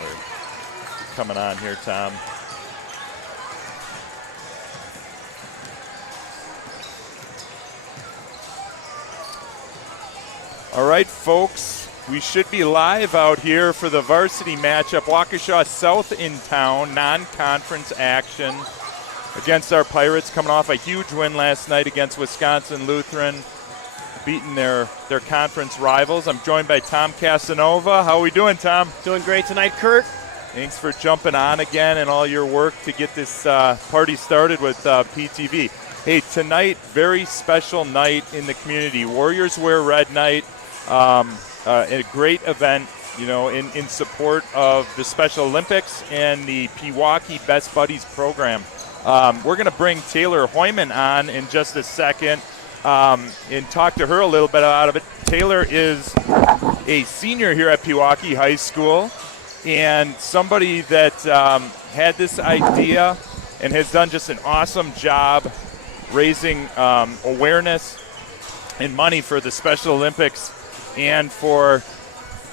We're coming on here, Tom. All right, folks, we should be live out here for the varsity matchup. Waukesha South in town, non-conference action against our Pirates, coming off a huge win last night against Wisconsin Lutheran, beating their conference rivals. I'm joined by Tom Casanova. How are we doing, Tom? Doing great tonight, Kurt. Thanks for jumping on again and all your work to get this party started with PTV. Hey, tonight, very special night in the community. Warriors Wear Red night. A great event, you know, in support of the Special Olympics and the Pewaukee Best Buddies program. We're going to bring Taylor Hoyman on in just a second and talk to her a little bit about it. Taylor is a senior here at Pewaukee High School and somebody that had this idea and has done just an awesome job raising awareness and money for the Special Olympics and for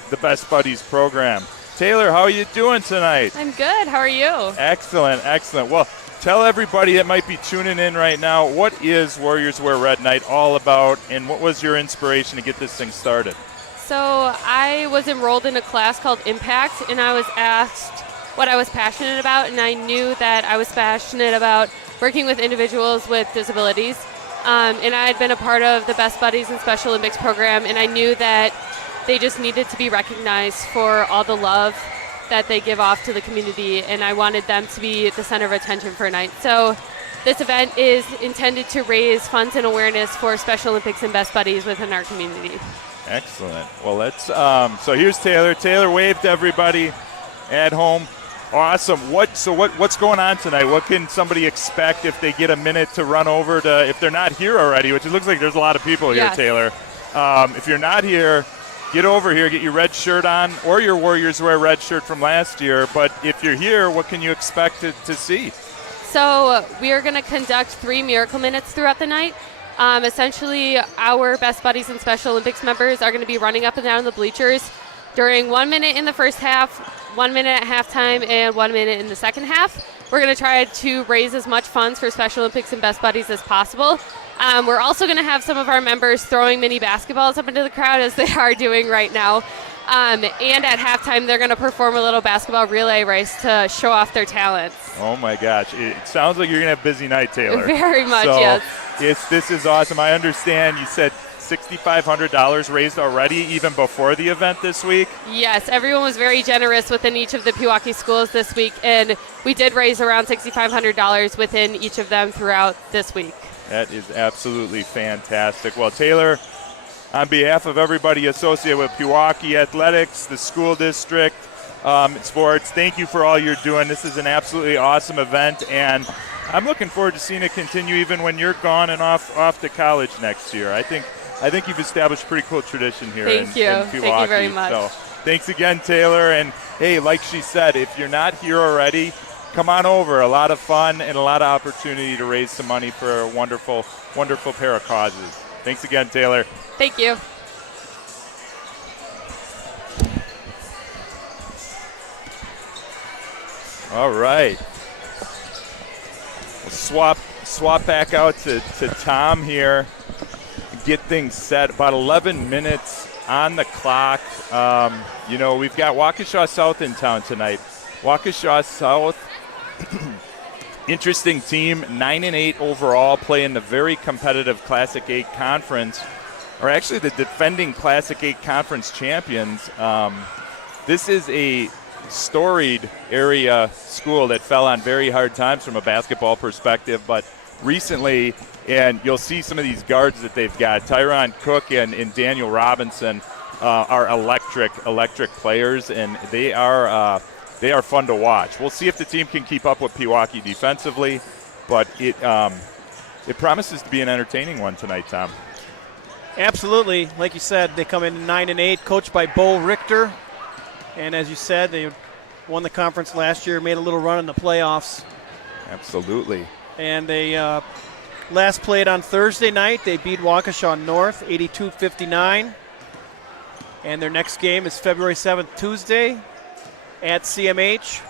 the Best Buddies program. Taylor, how are you doing tonight? I'm good. How are you? Excellent, excellent. Well, tell everybody that might be tuning in right now, what is Warriors Wear Red Night all about, and what was your inspiration to get this thing started? So I was enrolled in a class called Impact, and I was asked what I was passionate about, and I knew that I was passionate about working with individuals with disabilities. And I had been a part of the Best Buddies and Special Olympics program, and I knew that they just needed to be recognized for all the love that they give off to the community, and I wanted them to be the center of attention for a night. So this event is intended to raise funds and awareness for Special Olympics and Best Buddies within our community. Excellent. Well, let's. So here's Taylor. Taylor, wave to everybody at home. Awesome. What's going on tonight? What can somebody expect if they get a minute to run over to, if they're not here already, which it looks like there's a lot of people here, yes. Taylor. If you're not here, get over here, get your red shirt on, or your Warriors Wear Red shirt from last year. But if you're here, what can you expect to see? So we are going to conduct 3 Miracle Minutes throughout the night. Essentially, our Best Buddies and Special Olympics members are going to be running up and down the bleachers during 1 minute in the first half, 1 minute at halftime, and 1 minute in the second half. We're going to try to raise as much funds for Special Olympics and Best Buddies as possible. We're also going to have some of our members throwing mini basketballs up into the crowd, as they are doing right now. And at halftime, they're going to perform a little basketball relay race to show off their talents. Oh, my gosh. It sounds like you're going to have a busy night, Taylor. Very much, so yes. This is awesome. I understand you said $6,500 raised already, even before the event this week? Yes, everyone was very generous within each of the Pewaukee schools this week, and we did raise around $6,500 within each of them throughout this week. That is absolutely fantastic. Well, Taylor, on behalf of everybody associated with Pewaukee Athletics, the school district, sports, thank you for all you're doing. This is an absolutely awesome event, and I'm looking forward to seeing it continue even when you're gone and off to college next year. I think you've established a pretty cool tradition here in Pewaukee. Thank you very much. So thanks again, Taylor. And, hey, like she said, if you're not here already, come on over. A lot of fun and a lot of opportunity to raise some money for a wonderful, wonderful pair of causes. Thanks again, Taylor. Thank you. All right. We'll swap back out to Tom here. Get things set. About 11 minutes on the clock. We've got Waukesha South in town tonight. Waukesha South, interesting team, 9-8 overall, playing the very competitive Classic 8 conference, or actually the defending Classic 8 conference champions. This is a storied area school that fell on very hard times from a basketball perspective, but recently, and you'll see some of these guards that they've got, Tyron Cook and Daniel Robinson are electric players, and they are fun to watch. We'll see if the team can keep up with Pewaukee defensively, but it promises to be an entertaining one tonight, Tom. Absolutely. Like you said, they come in 9-8, coached by Bo Richter. And as you said, they won the conference last year, made a little run in the playoffs. Absolutely. And they last played on Thursday night. They beat Waukesha North 82-59. And their next game is February 7th, Tuesday, at CMH.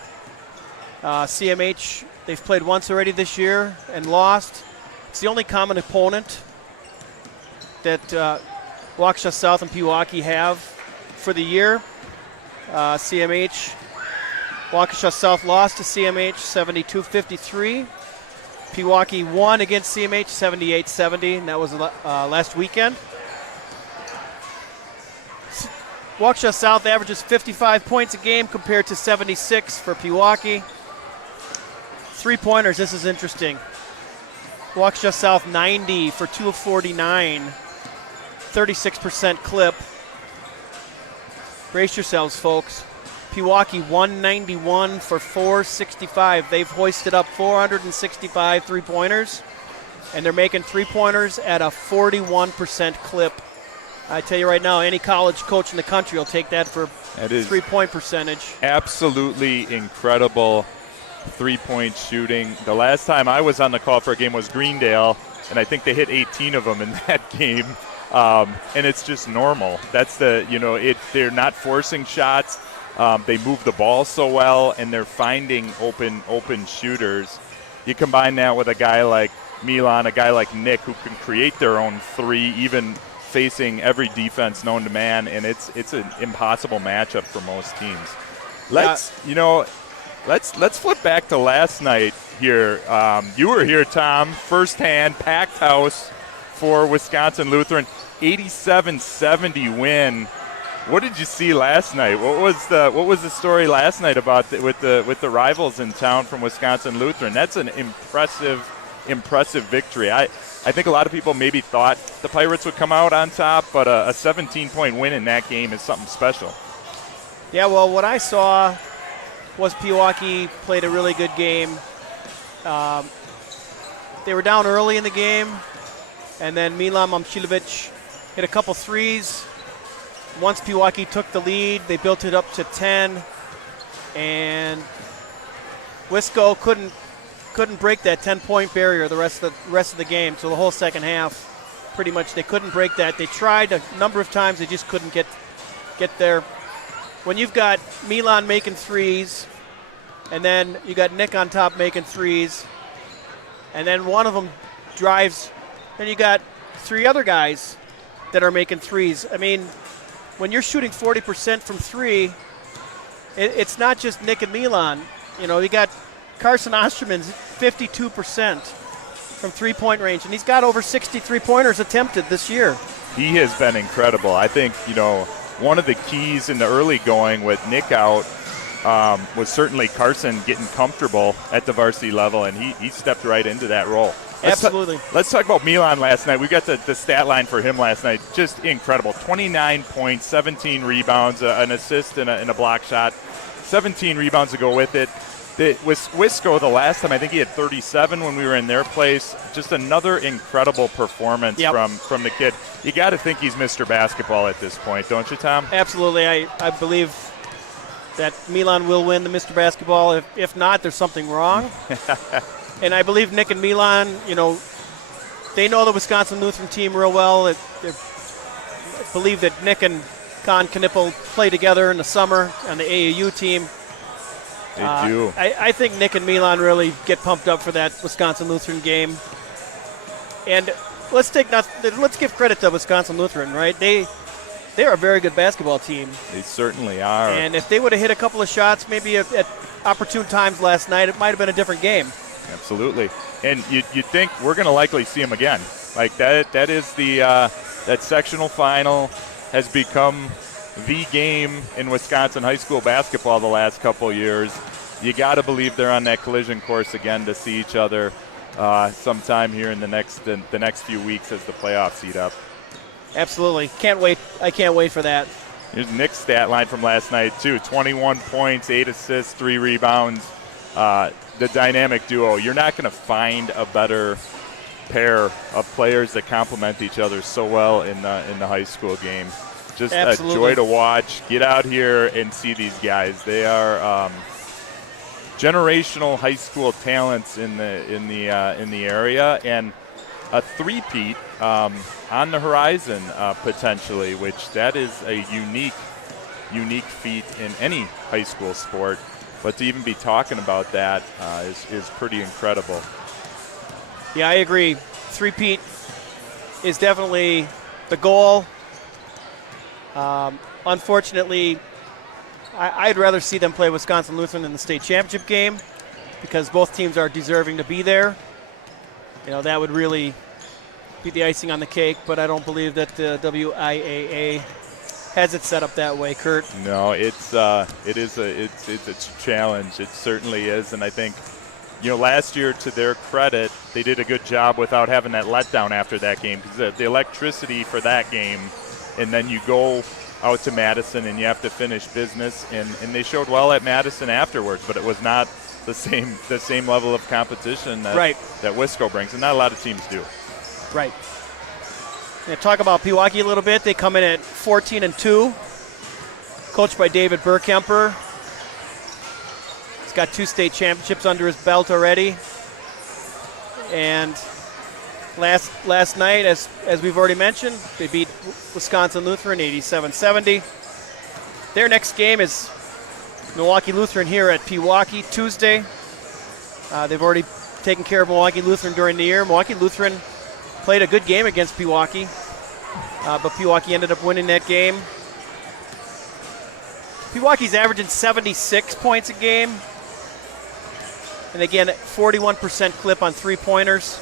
CMH, they've played once already this year and lost. It's the only common opponent that Waukesha South and Pewaukee have for the year. CMH, Waukesha South lost to CMH 72-53. Pewaukee won against CMH 78-70, and that was last weekend. Waukesha South averages 55 points a game compared to 76 for Pewaukee. 3-pointers, this is interesting. Waukesha South 90 for 2 of 49, 36% clip. Brace yourselves, folks. Pewaukee 191 for 465. They've hoisted up 465 3-pointers, and they're making 3-pointers at a 41% clip. I tell you right now, any college coach in the country will take that for 3-point percentage. Absolutely Incredible 3-point shooting. The last time I was on the call for a game was Greendale, and I think they hit 18 of them in that game. And it's just normal. That's they're not forcing shots. They move the ball so well, and they're finding open shooters. You combine that with a guy like Milan, a guy like Nick, who can create their own three, even facing every defense known to man, and it's an impossible matchup for most teams. Let's flip back to last night here. You were here, Tom, firsthand, packed house for Wisconsin Lutheran, 87-70 win. What did you see last night? What was the story last night about with the rivals in town from Wisconsin Lutheran? That's an impressive victory. I think a lot of people maybe thought the Pirates would come out on top, but a 17-point win in that game is something special. Yeah, well, what I saw was Pewaukee played a really good game. They were down early in the game, and then Milan Momcilovic hit a couple threes. Once Pewaukee took the lead, they built it up to 10, and Wisco couldn't break that 10-point barrier the rest of the game. So the whole second half, pretty much they couldn't break that. They tried a number of times, they just couldn't get there. When you've got Milan making threes, and then you got Nick on top making threes, and then one of them drives, then you got 3 other guys that are making threes. I mean, when you're shooting 40% from 3, it's not just Nick and Milan. You got Carson Osterman's 52% from 3-point range, and he's got over 60 3-pointers attempted this year. He has been incredible. I think, one of the keys in the early going with Nick out was certainly Carson getting comfortable at the varsity level, and he stepped right into that role. Absolutely. Let's talk about Milan last night. We got the stat line for him last night. Just incredible. 29 points, 17 rebounds, an assist and a block shot. 17 rebounds to go with it. With Wisco, the last time, I think he had 37 when we were in their place. Just another incredible performance from the kid. You got to think he's Mr. Basketball at this point, don't you, Tom? Absolutely. I believe that Milan will win the Mr. Basketball. If not, there's something wrong. And I believe Nick and Milan, they know the Wisconsin Lutheran team real well. I believe that Nick and Con Knippel play together in the summer on the AAU team. They do. I think Nick and Milan really get pumped up for that Wisconsin Lutheran game. And let's give credit to Wisconsin Lutheran, right? They're a very good basketball team. They certainly are. And if they would have hit a couple of shots maybe at opportune times last night, it might have been a different game. Absolutely. And you'd think we're going to likely see them again. Like that is that sectional final has become the game in Wisconsin high school basketball the last couple of years. You got to believe they're on that collision course again to see each other sometime here in the next few weeks as the playoffs heat up. Absolutely. Can't wait. I can't wait for that. Here's Nick's stat line from last night, too. 21 points, 8 assists, 3 rebounds. The dynamic duo. You're not going to find a better pair of players that complement each other so well in the high school game. Just Absolutely. A joy to watch. Get out here and see these guys. They are generational high school talents in the area, and a three-peat on the horizon potentially, which that is a unique feat in any high school sport. But to even be talking about that is pretty incredible. Yeah, I agree. Three-peat is definitely the goal. Unfortunately, I'd rather see them play Wisconsin Lutheran in the state championship game because both teams are deserving to be there. That would really be the icing on the cake, but I don't believe that the WIAA has it set up that way, Kurt. No, it's a challenge. It certainly is, and I think last year, to their credit, they did a good job without having that letdown after that game, because the electricity for that game, and then you go out to Madison and you have to finish business, and they showed well at Madison afterwards, but it was not the same level of competition that Wisco brings, and not a lot of teams do. Right. And talk about Pewaukee a little bit. They come in at 14-2, coached by David Burkemper. He's got 2 state championships under his belt already. And last night, as we've already mentioned, they beat Wisconsin Lutheran 87-70. Their next game is Milwaukee Lutheran here at Pewaukee Tuesday. They've already taken care of Milwaukee Lutheran during the year. Milwaukee Lutheran played a good game against Pewaukee, but Pewaukee ended up winning that game. Pewaukee's averaging 76 points a game. And again, 41% clip on three-pointers.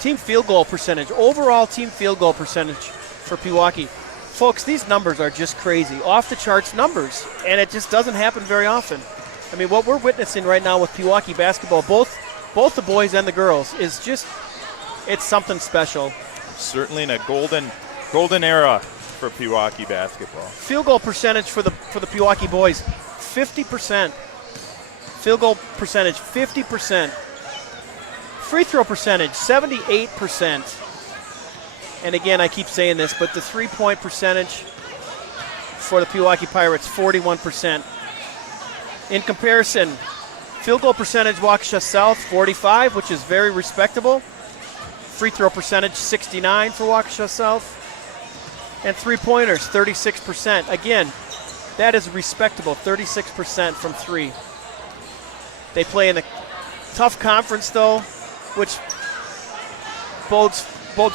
Team field goal percentage, overall team field goal percentage for Pewaukee. Folks, these numbers are just crazy, off-the-charts numbers, and it just doesn't happen very often. I mean, what we're witnessing right now with Pewaukee basketball, both the boys and the girls, is just, it's something special. Certainly in a golden era for Pewaukee basketball. Field goal percentage for the Pewaukee boys, 50%. Field goal percentage, 50%. Free throw percentage, 78%. And again, I keep saying this, but the three-point percentage for the Pewaukee Pirates, 41%. In comparison, field goal percentage, Waukesha South, 45, which is very respectable. Free throw percentage, 69 for Waukesha South. And three-pointers, 36%. Again, that is respectable, 36% from three. They play in a tough conference, though, which bodes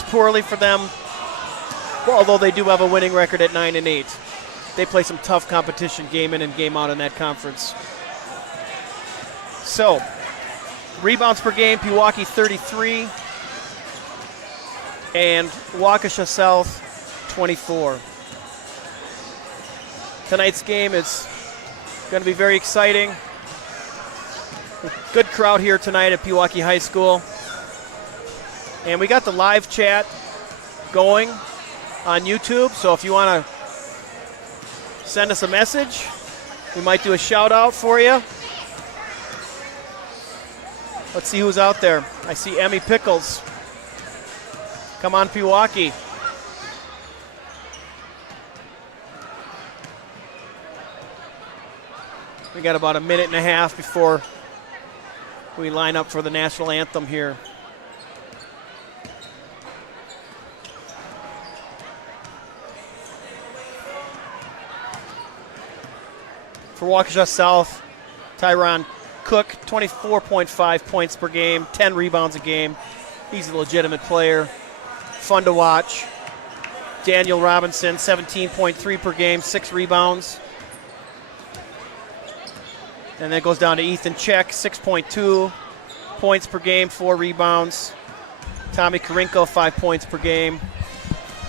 poorly for them, although they do have a winning record at 9-8. They play some tough competition game in and game out in that conference. So, rebounds per game, Pewaukee 33, and Waukesha South 24. Tonight's game is going to be very exciting. Good crowd here tonight at Pewaukee High School. And we got the live chat going on YouTube, so if you want to send us a message, we might do a shout out for you. Let's see who's out there. I see Emmy Pickles. Come on, Pewaukee. We got about a minute and a half before we line up for the national anthem here. For Waukesha South, Tyron Cook, 24.5 points per game, 10 rebounds a game. He's a legitimate player, fun to watch. Daniel Robinson, 17.3 per game, 6 rebounds. And then it goes down to Ethan Check, 6.2 points per game, 4 rebounds. Tommy Karinko, 5 points per game,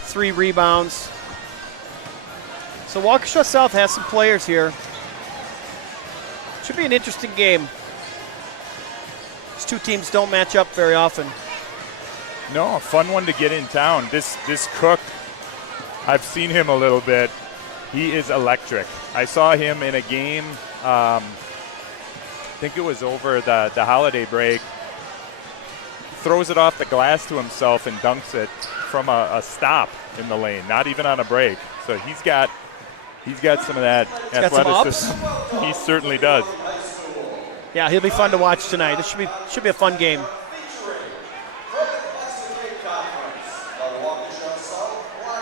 3 rebounds. So Waukesha South has some players here. Should be an interesting game. These two teams don't match up very often. No, a fun one to get in town. This Cook, I've seen him a little bit. He is electric. I saw him in a game, I think it was over the holiday break. Throws it off the glass to himself and dunks it from a stop in the lane, not even on a break. So he's got some of that athleticism. He certainly does. Yeah, he'll be fun to watch tonight. This should be a fun game.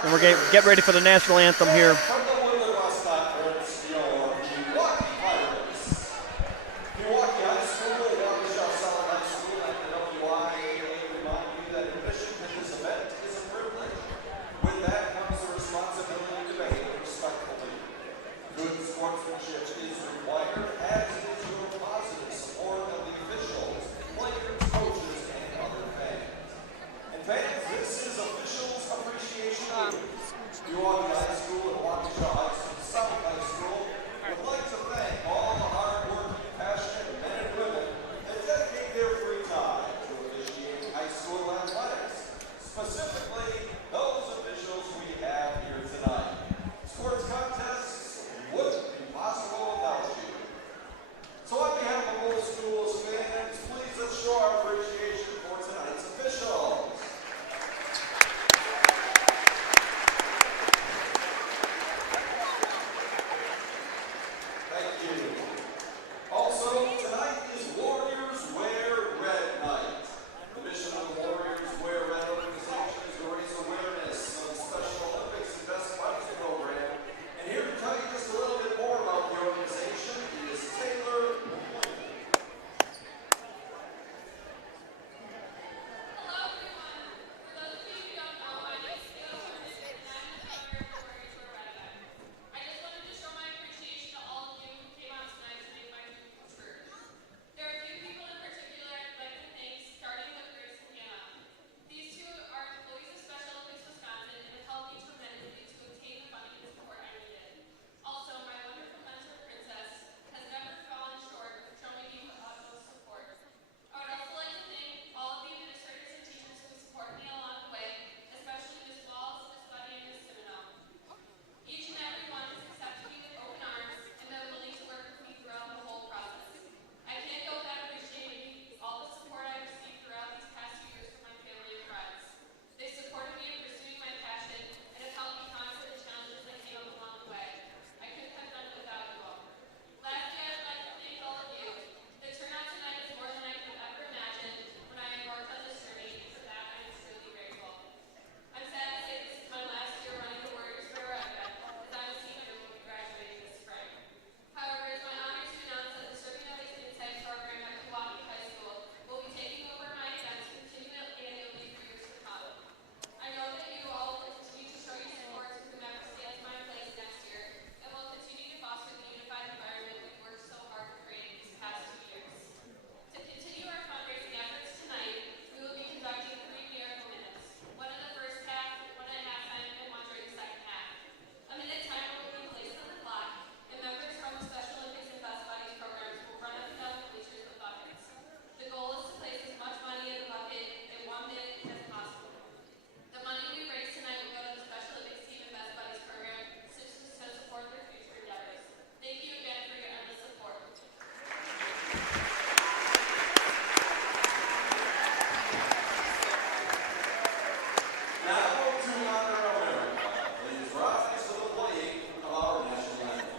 And we're getting ready for the national anthem here. sportsmanship is required, as is your positive support of the officials, players, coaches, and other fans. And fans, this is Officials Appreciation Week. Pewaukee High School and Waukesha High School, South High School would like to thank all the hard-working, passionate men and women that dedicate their free time to officiating high school athletics. Specifically, those officials we have here tonight. Sports contests wouldn't be possible without you. So on behalf of both schools fans, please let's show our appreciation for tonight's officials. Thank you. Also, tonight is Warriors Wear Red Night. The mission of the Warriors Wear Red organization is to raise awareness of the Special Olympics and Best Buddies program. And here to tell you just a little bit more about the organization is Taylor. Hello, everyone. For those of you who don't know, my name is Taylor, and I'm the founder of Warriors Wear Red Night. I just wanted to show my appreciation to all of you who came out tonight to make my dream come true. There are a few people in particular I'd like to thank, starting with Grace and Hannah. These two are employees of Special Olympics Wisconsin and have helped me tremendously to obtain the funding and support I needed. Also, my wonderful mentor, Princess, has never fallen short of showing me the utmost support. I would also like to thank all of the administrators and teachers who support me along the way, especially Ms. Walls, Ms. Buddy, and Ms. Simino. Each and every one has accepted me with open arms and been willing to work with me throughout the whole process. I can't go without appreciating all the support I've received throughout these past 2 years from my family and friends. They supported me in pursuing my passion and have helped me conquer the challenges that came up along the way. I couldn't have done it without you all. Lastly, I'd like to thank all of you. The turnout tonight is more than I could have ever imagined when I embarked on this journey, and for that I am truly grateful. I'm sad to say this is my last year running the Warriors for Red Night, as I'm a senior and will be graduating this spring. However, it's my honor to announce that the Serving Others Insight program at Pewaukee High School will be taking over my events continually annually for years to come. I know that you all will continue to show your support to whomever stands my place next year, and will continue to foster the unified environment we've worked so hard to create these past 2 years. To continue our fundraising efforts tonight, we will be conducting 3 miracle minutes, one in the first half, one at halftime, and one during the second half. A minute timer will be placed on the clock, and members from the Special Olympics and Best Buddies programs will run up and down the bleachers with buckets. The goal is to place as much money in the bucket in 1 minute as possible. The money we raise tonight will go to the Special Olympics team and Best Buddies program to support their future endeavors. Thank you again for your endless support. Now to honor America, please rise to the playing of our national anthem.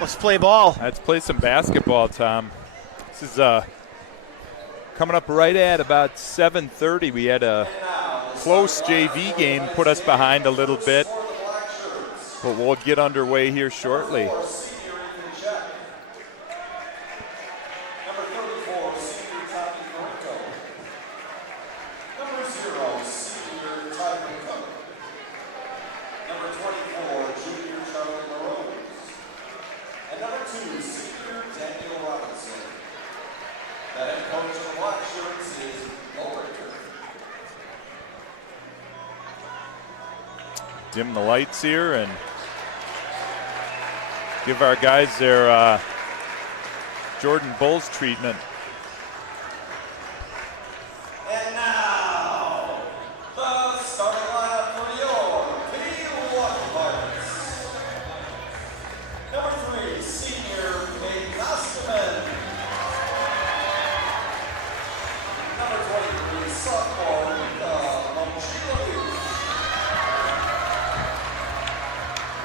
Let's play ball. Let's play some basketball, Tom. This is coming up right at about 7:30. We had a close JV game, put us behind a little bit, but we'll get underway here shortly. Number 34, senior Tommy Norco. Number 0, Dim the lights here and give our guys their Jordan Bulls treatment. And now, the starting lineup for your Pewaukee Pirates. Number 3, senior Nate Osterman. Number 23, sophomore Mochili.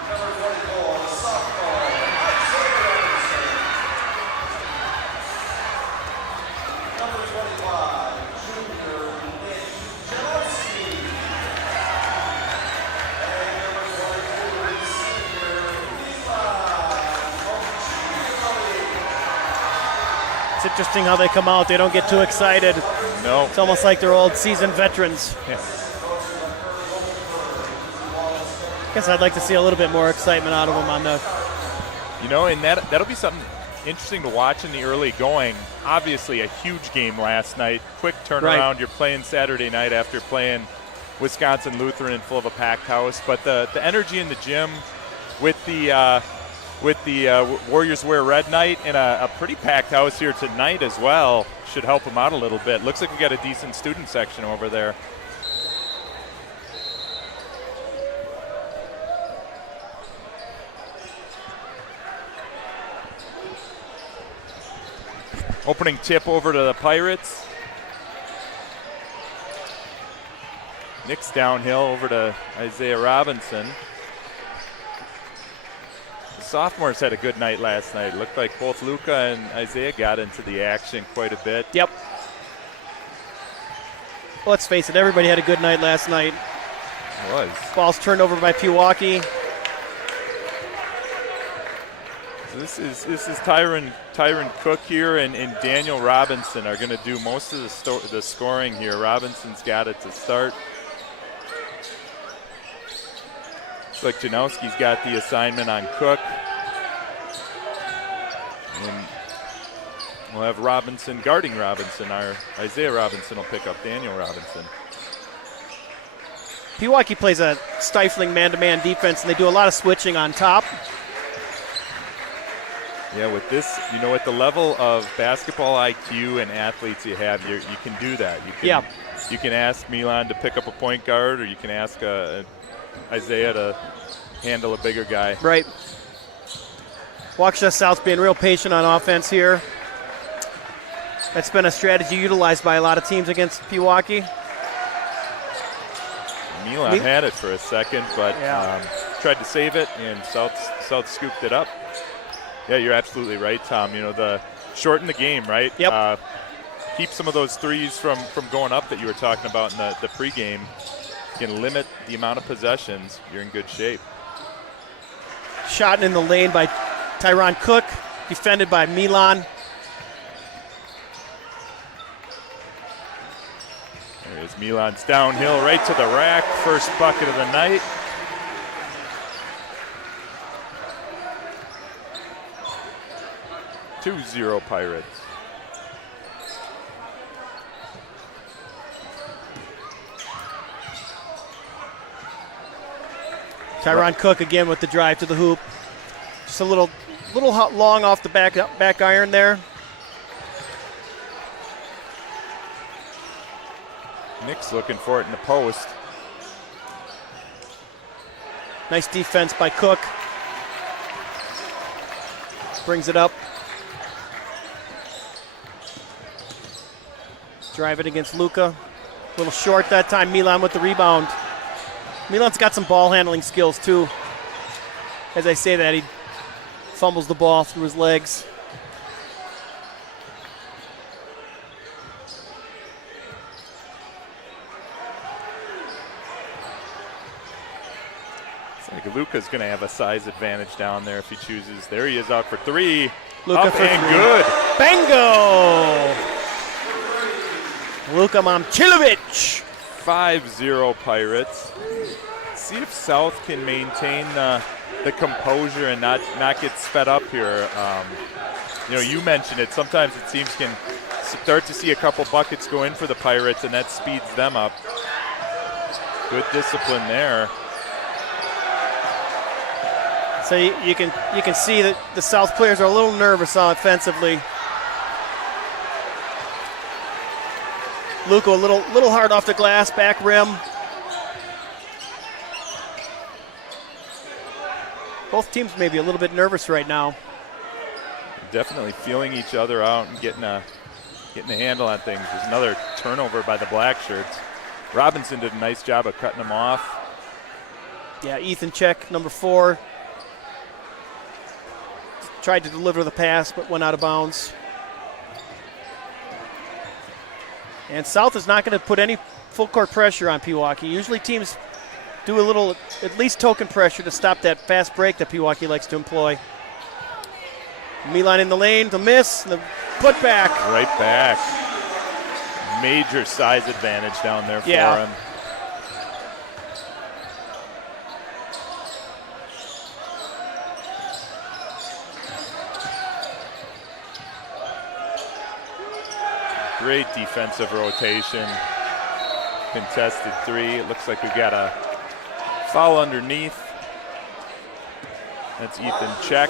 Number 24, sophomore Isaiah Robinson. Number 25, junior Nick Janowski. And number 22, senior Levi. It's interesting how they come out. They don't get too excited. No. It's almost like they're old seasoned veterans. Yeah. Guess I'd like to see a little bit more excitement out of them on the. You know, and that'll be something interesting to watch in the early going. Obviously, a huge game last night. Quick turnaround. Right. You're playing Saturday night after playing Wisconsin Lutheran in full of a packed house. But the energy in the gym with the Warriors Wear Red night and a pretty packed house here tonight as well should help them out a little bit. Looks like we got a decent student section over there. Opening tip over to the Pirates. Nick's downhill over to Isaiah Robinson. The sophomores had a good night last night. Looked like both Luca and Isaiah got into the action quite a bit. Yep. Well, let's face it, everybody had a good night last night. It was. Ball's turned over by Pewaukee. So this is Tyron Cook here and Daniel Robinson are going to do most of the scoring here. Robinson's got it to start. Looks like Janowski's got the assignment on Cook. And we'll have Robinson guarding Robinson. Our Isaiah Robinson will pick up Daniel Robinson. Pewaukee plays a stifling man-to-man defense, and they do a lot of switching on top. Yeah, with this, you know, at the level of basketball IQ and athletes you have, you can do that. You can ask Milan to pick up a point guard, or you can ask Isaiah to handle a bigger guy. Right. Waukesha South being real patient on offense here. That's been a strategy utilized by a lot of teams against Pewaukee. Milan had it for a second, but tried to save it, and South scooped it up. Yeah, you're absolutely right, Tom. You know, the shorten the game, right? Yep. Keep some of those threes from going up that you were talking about in the pregame. You can limit the amount of possessions. You're in good shape. Shot in the lane by Tyron Cook, defended by Milan. There's Milan's downhill right to the rack. First bucket of the night. Two 0 Pirates. Tyron Cook again with the drive to the hoop. Just a little long off the back iron there. Nick's looking for it in the post. Nice defense by Cook. Brings it up. Drive it against Luca. A little short that time. Milan with the rebound. Milan's got some ball handling skills too. As I say that, he fumbles the ball through his legs. It's like Luca's going to have a size advantage down there if he chooses. There he is out for three. Luca up for and three. good. Bingo! Luka Momcilovic. 5-0 Pirates. See if South can maintain the composure and not get sped up here. You know, you mentioned it. Sometimes it seems can start to see a couple buckets go in for the Pirates, and that speeds them up. Good discipline there. So you can see that the South players are a little nervous offensively. Luco a little hard off the glass, back rim. Both teams maybe a little bit nervous right now. Definitely feeling each other out and getting a handle on things. There's another turnover by the black shirts. Robinson did a nice job of cutting them off. Yeah, Ethan Check, number 4. Tried to deliver the pass, but went out of bounds. And South is not going to put any full court pressure on Pewaukee. Usually teams do a little, at least token pressure to stop that fast break that Pewaukee likes to employ. Milan in the lane, the miss, the put back. Right back. Major size advantage down there for him. Great defensive rotation. Contested 3. It looks like we've got a foul underneath. That's Ethan Check.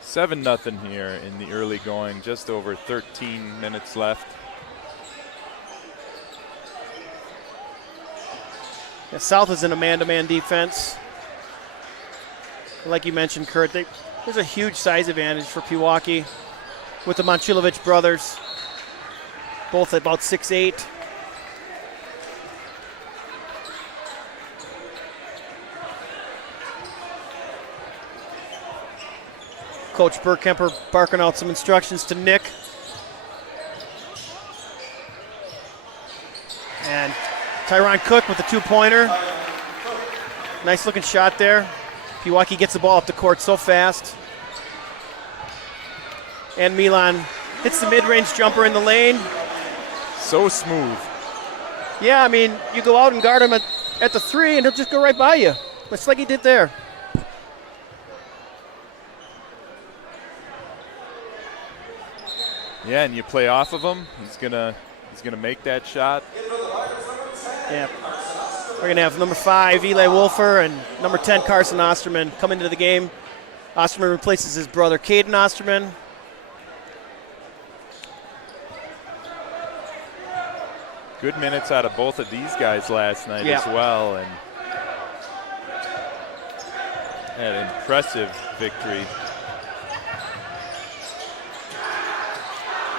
Seven nothing here in the early going, just over 13 minutes left. Yeah, South is in a man-to-man defense. Like you mentioned, Kurt, there's a huge size advantage for Pewaukee with the Momcilovic brothers, both at about 6'8". Coach Burkemper barking out some instructions to Nick. And Tyron Cook with the 2-pointer. Nice looking shot there. Pewaukee gets the ball up the court so fast. And Milan hits the mid-range jumper in the lane. So smooth. Yeah, I mean, you go out and guard him at the 3 and he'll just go right by you. Just like he did there. Yeah, and you play off of him. He's gonna make that shot. Yeah. We're gonna have number 5, Eli Wolfer, and number 10, Carson Osterman, come into the game. Osterman replaces his brother, Caden Osterman. Good minutes out of both of these guys last night as well, and an impressive victory.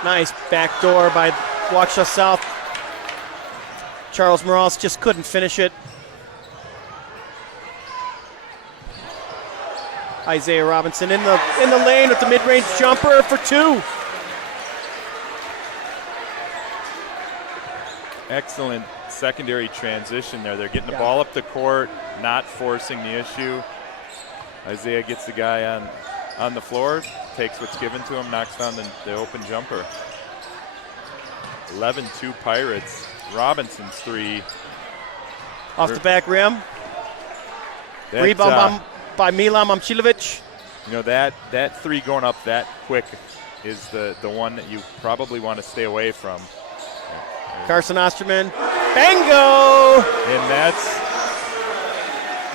Nice backdoor by Waukesha South. Charles Morales just couldn't finish it. Isaiah Robinson in the lane with the mid-range jumper for 2. Excellent secondary transition there. They're getting the ball up the court, not forcing the issue. Isaiah gets the guy on the floor, takes what's given to him, knocks down the open jumper. 11-2 Pirates. Robinson's 3. Off the back rim. Rebound by Milan Momcilovic. You know, that 3 going up that quick is the one that you probably want to stay away from. Carson Osterman. Bango! And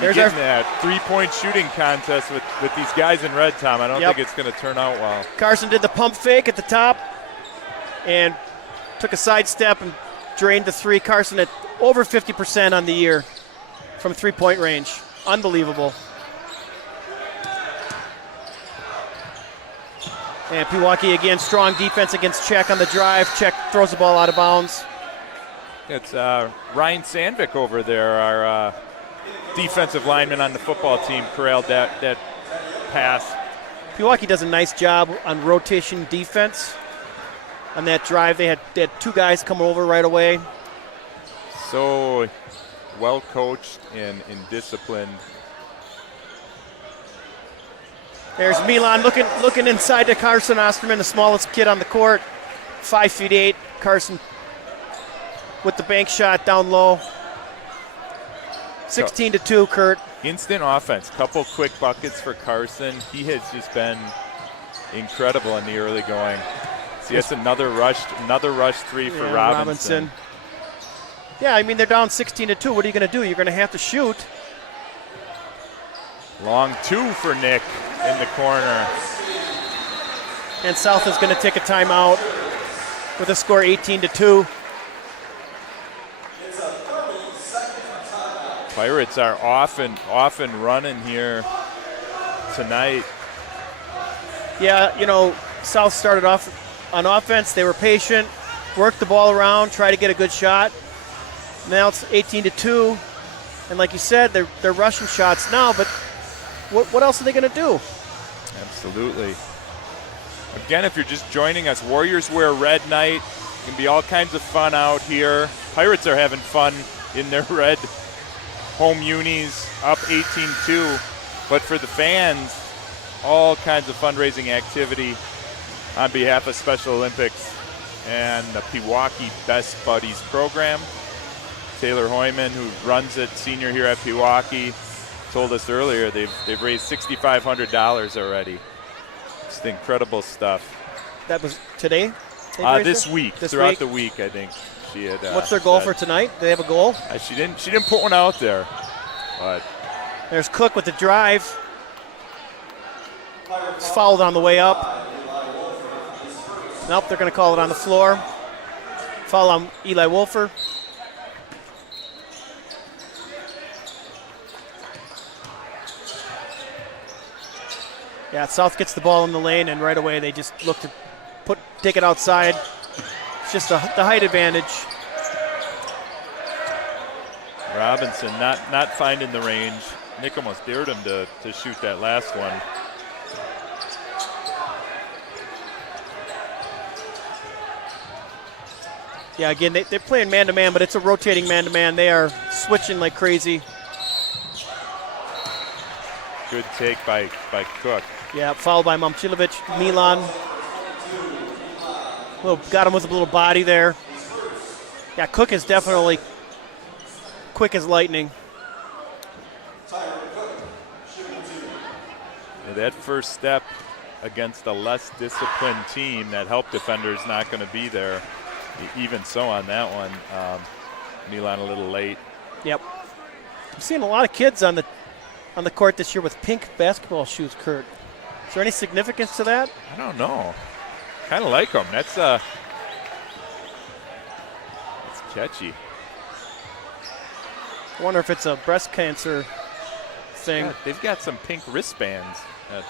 there's that 3-point shooting contest with these guys in red, Tom. I don't think it's going to turn out well. Carson did the pump fake at the top and took a sidestep and drained the 3. Carson at over 50% on the year from 3-point range. Unbelievable. And Pewaukee again, strong defense against Czech on the drive. Czech throws the ball out of bounds. It's Ryan Sandvik over there, our defensive lineman on the football team, corralled that pass. Pewaukee does a nice job on rotation defense. On that drive, they had 2 guys come over right away. So well coached and disciplined. There's Milan looking inside to Carson Osterman, the smallest kid on the court, 5'8". Carson with the bank shot down low. 16-2, Kurt. Instant offense. Couple quick buckets for Carson. He has just been incredible in the early going. See, that's another rush three for Robinson. Yeah, I mean, they're down 16-2. What are you going to do? You're going to have to shoot. Long two for Nick in the corner. And South is going to take a timeout with a score 18-2. Pirates are off and running here tonight. Yeah, you know, South started off on offense. They were patient, worked the ball around, tried to get a good shot. Now it's 18-2, and like you said, they're rushing shots now. But what else are they going to do? Absolutely. Again, if you're just joining us, Warriors wear red night. Can be all kinds of fun out here. Pirates are having fun in their red home unis, up 18-2. But for the fans, all kinds of fundraising activity on behalf of Special Olympics and the Pewaukee Best Buddies program. Taylor Hoyman, who runs it, senior here at Pewaukee, told us earlier they've raised $6,500 already. Just incredible stuff. That was today? This week, throughout the week, I think she had. What's their goal for tonight? Do they have a goal? She didn't put one out there, but there's Cook with the drive. It's fouled on the way up. Nope, they're going to call it on the floor. Foul on Eli Wolfer. Yeah, South gets the ball in the lane, and right away they just look to take it outside. It's just the height advantage. Robinson not finding the range. Nick almost dared him to shoot that last one. Yeah, again, they're playing man-to-man, but it's a rotating man-to-man. They are switching like crazy. Good take by Cook. Yeah, fouled by Momcilovic. Milan. Got him with a little body there. Yeah, Cook is definitely quick as lightning. Yeah, that first step against a less disciplined team, that help defender is not going to be there. Even so on that one, Milan a little late. Yep. I'm seeing a lot of kids on the court this year with pink basketball shoes, Kurt. Is there any significance to that? I don't know. Kind of like them. That's catchy. I wonder if it's a breast cancer thing. Yeah, they've got some pink wristbands on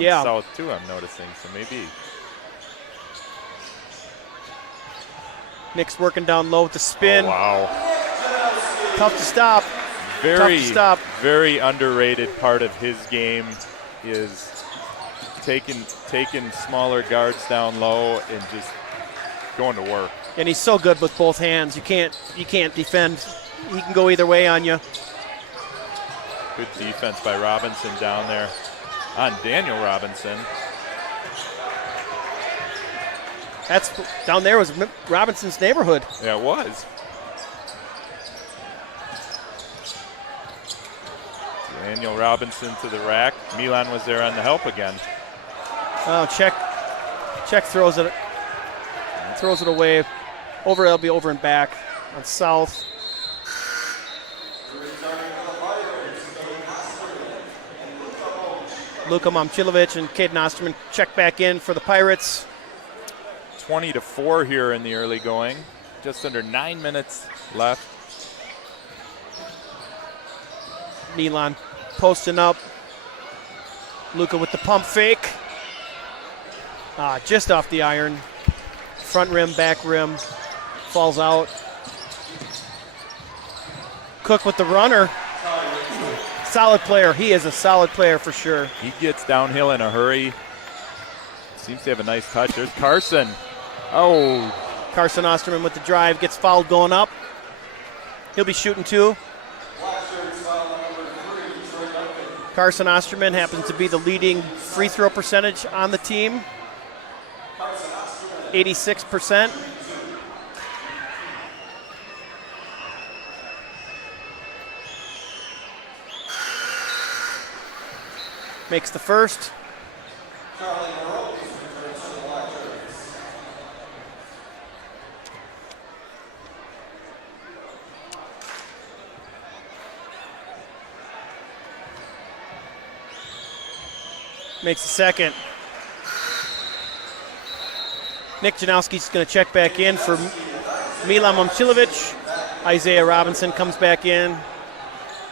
South too, I'm noticing, so maybe. Nick's working down low with the spin. Oh, wow. Tough to stop. Very underrated part of his game is taking smaller guards down low and just going to work. And he's so good with both hands. You can't defend. He can go either way on you. Good defense by Robinson down there on Daniel Robinson. That's down there was Robinson's neighborhood. Yeah, it was. Daniel Robinson to the rack. Milan was there on the help again. Oh, check throws it away. It'll be over and back on South. Luka Momcilovic and Caden Osterman check back in for the Pirates. 20-4 here in the early going. Just under 9 minutes left. Milan posting up. Luka with the pump fake. Just off the iron. Front rim, back rim. Falls out. Cook with the runner. Solid player. He is a solid player for sure. He gets downhill in a hurry. Seems to have a nice touch. There's Carson. Oh. Carson Osterman with the drive. Gets fouled going up. He'll be shooting two. Carson Osterman happens to be the leading free throw percentage on the team. 86%. Makes the first. Makes the second. Nick Janowski's going to check back in for Milan Momcilovic. Isaiah Robinson comes back in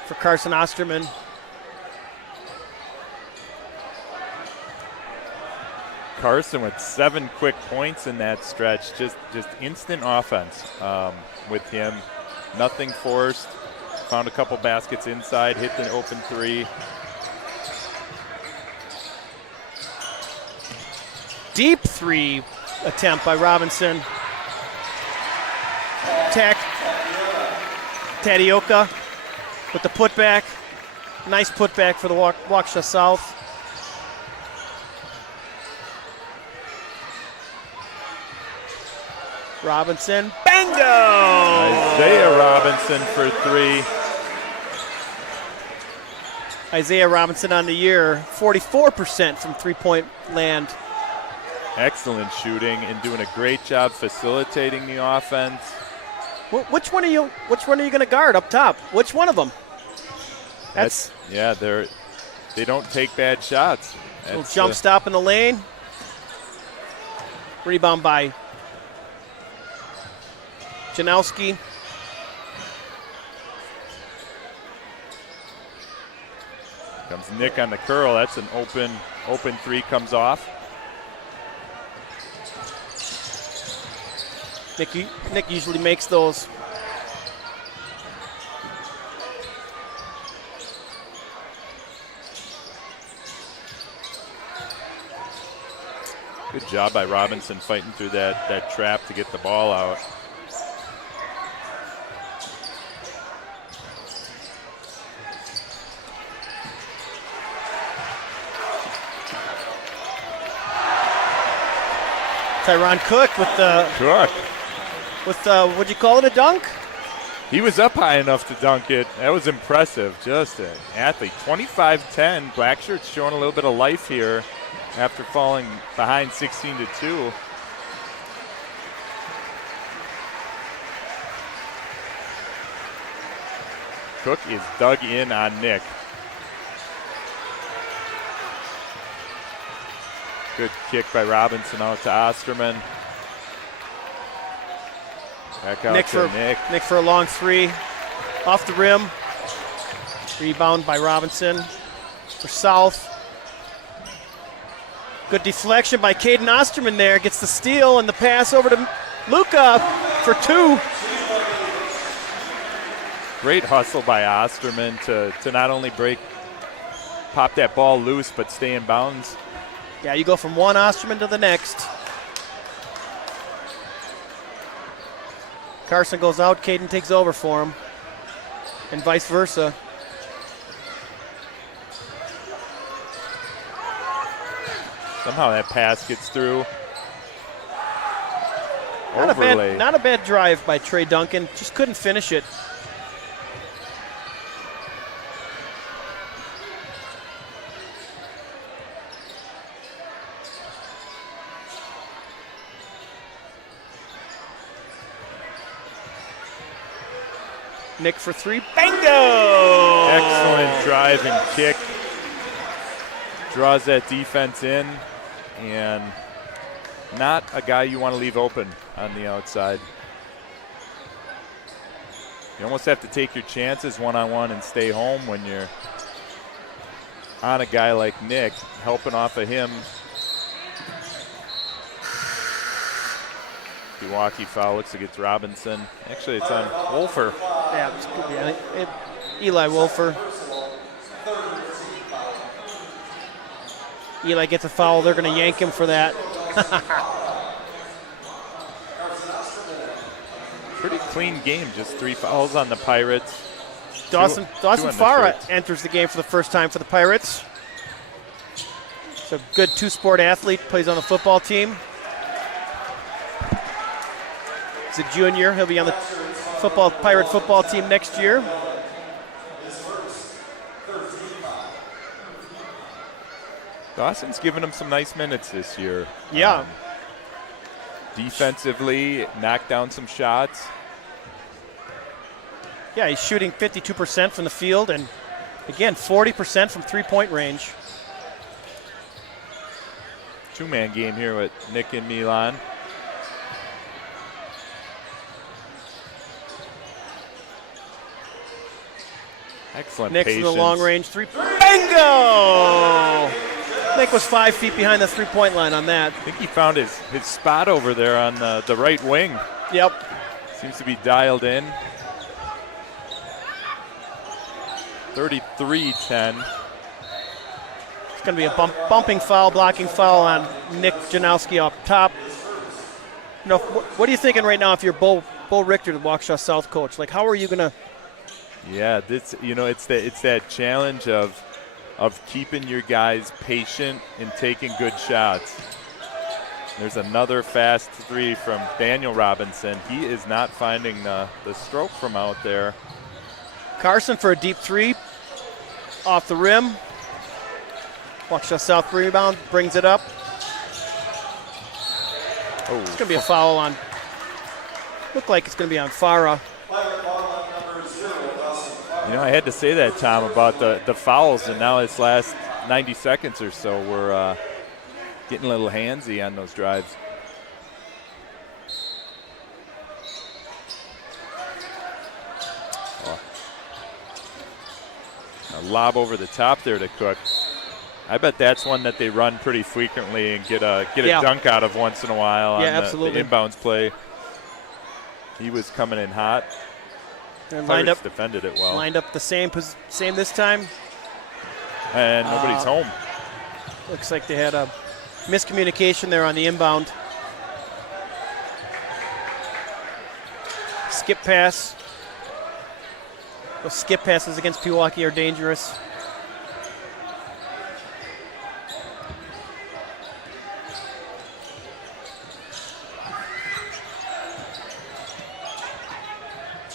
for Carson Osterman. Carson with 7 quick points in that stretch. Just instant offense with him. Nothing forced. Found a couple baskets inside, hit the open 3. Deep 3 attempt by Robinson. Tadioka with the putback. Nice putback for the Waukesha South. Robinson, bango! Isaiah Robinson for 3. Isaiah Robinson on the year, 44% from three-point land. Excellent shooting and doing a great job facilitating the offense. Which one are you going to guard up top? Which one of them? They don't take bad shots. Little jump stop in the lane. Rebound by Janowski. Comes Nick on the curl. That's an open 3 comes off. Nick usually makes those. Good job by Robinson fighting through that trap to get the ball out. Tyron Cook with the what'd you call it, a dunk? He was up high enough to dunk it. That was impressive. Just an athlete. 25-10. Black shirts showing a little bit of life here after falling behind 16-2. Cook is dug in on Nick. Good kick by Robinson out to Osterman. Back out to Nick. Nick for a long 3. Off the rim. Rebound by Robinson for South. Good deflection by Caden Osterman there. Gets the steal and the pass over to Luka for 2. Great hustle by Osterman to not only pop that ball loose, but stay in bounds. Yeah, you go from one Osterman to the next. Carson goes out, Caden takes over for him, and vice versa. Somehow that pass gets through. Not a bad drive by Trey Duncan, just couldn't finish it. Nick for 3, bingo! Excellent drive and kick. Draws that defense in, and not a guy you want to leave open on the outside. You almost have to take your chances one-on-one and stay home when you're on a guy like Nick, helping off of him. Pewaukee foul, looks like it's Robinson. Actually, it's on Wolfer. Yeah, it's good. Yeah, Eli Wolfer. Eli gets a foul. They're going to yank him for that. Pretty clean game, just 3 fouls on the Pirates. Dawson Farah enters the game for the first time for the Pirates. He's a good two-sport athlete, plays on the football team. He's a junior. He'll be on the Pirate football team next year. Dawson's given him some nice minutes this year. Yeah. Defensively, knocked down some shots. Yeah, he's shooting 52% from the field, and again, 40% from three-point range. Two-man game here with Nick and Milan. Excellent Nick's in patience. the long range three. Bingo! Nick was 5 feet behind the three-point line on that. I think he found his spot over there on the right wing. Yep. Seems to be dialed in. 33-10. It's going to be a bumping foul, blocking foul on Nick Janowski up top. You know, what are you thinking right now if you're Bo Richter, the Waukesha South coach? Like, how are you going to? Yeah, it's that challenge of keeping your guys patient and taking good shots. There's another fast three from Daniel Robinson. He is not finding the stroke from out there. Carson for a deep three off the rim. Waukesha South rebound, brings it up. Oh, It's going to be a foul on. Look like it's going to be on Farah. You know, I had to say that, Tom, about the fouls, and now it's last 90 seconds or so. We're getting a little handsy on those drives. Oh. A lob over the top there to Cook. I bet that's one that they run pretty frequently and get a dunk out of once in a while on absolutely. the inbounds play. He was coming in hot. And lined up, defended it well. lined up the same this time. And nobody's home. Looks like they had a miscommunication there on the inbound. Skip pass. Those skip passes against Pewaukee are dangerous.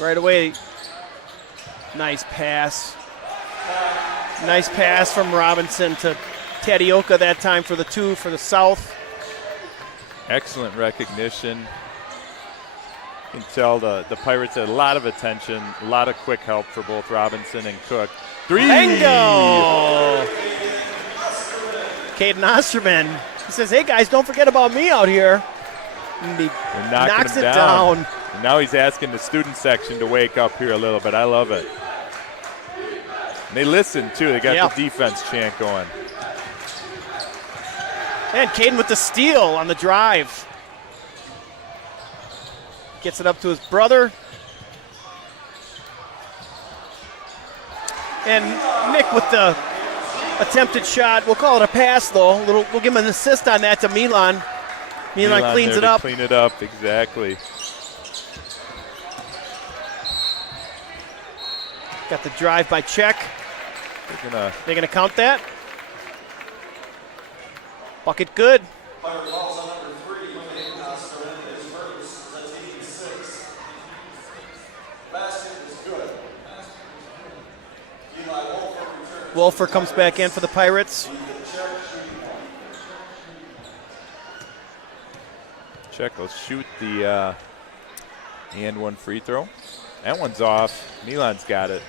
Right away, nice pass. Nice pass from Robinson to Tadioka that time for the two for the South. Excellent recognition. You can tell the Pirates had a lot of attention, a lot of quick help for both Robinson and Cook. Three! Bingo! Caden Osterman. He says, hey guys, don't forget about me out here. And he They're knocking knocks him it down. And now he's asking the student section to wake up here a little bit. I love it. And they listen, too. They got the defense chant going. And Caden with the steal on the drive. Gets it up to his brother. And Nick with the attempted shot. We'll call it a pass, though. We'll give him an assist on that to Milan. Milan cleans it up. Clean it up, exactly. Got the drive by check. They're gonna count that. Bucket good. Wolfer comes back in for the Pirates. Check will shoot the and one free throw. That one's off. Milan's got it.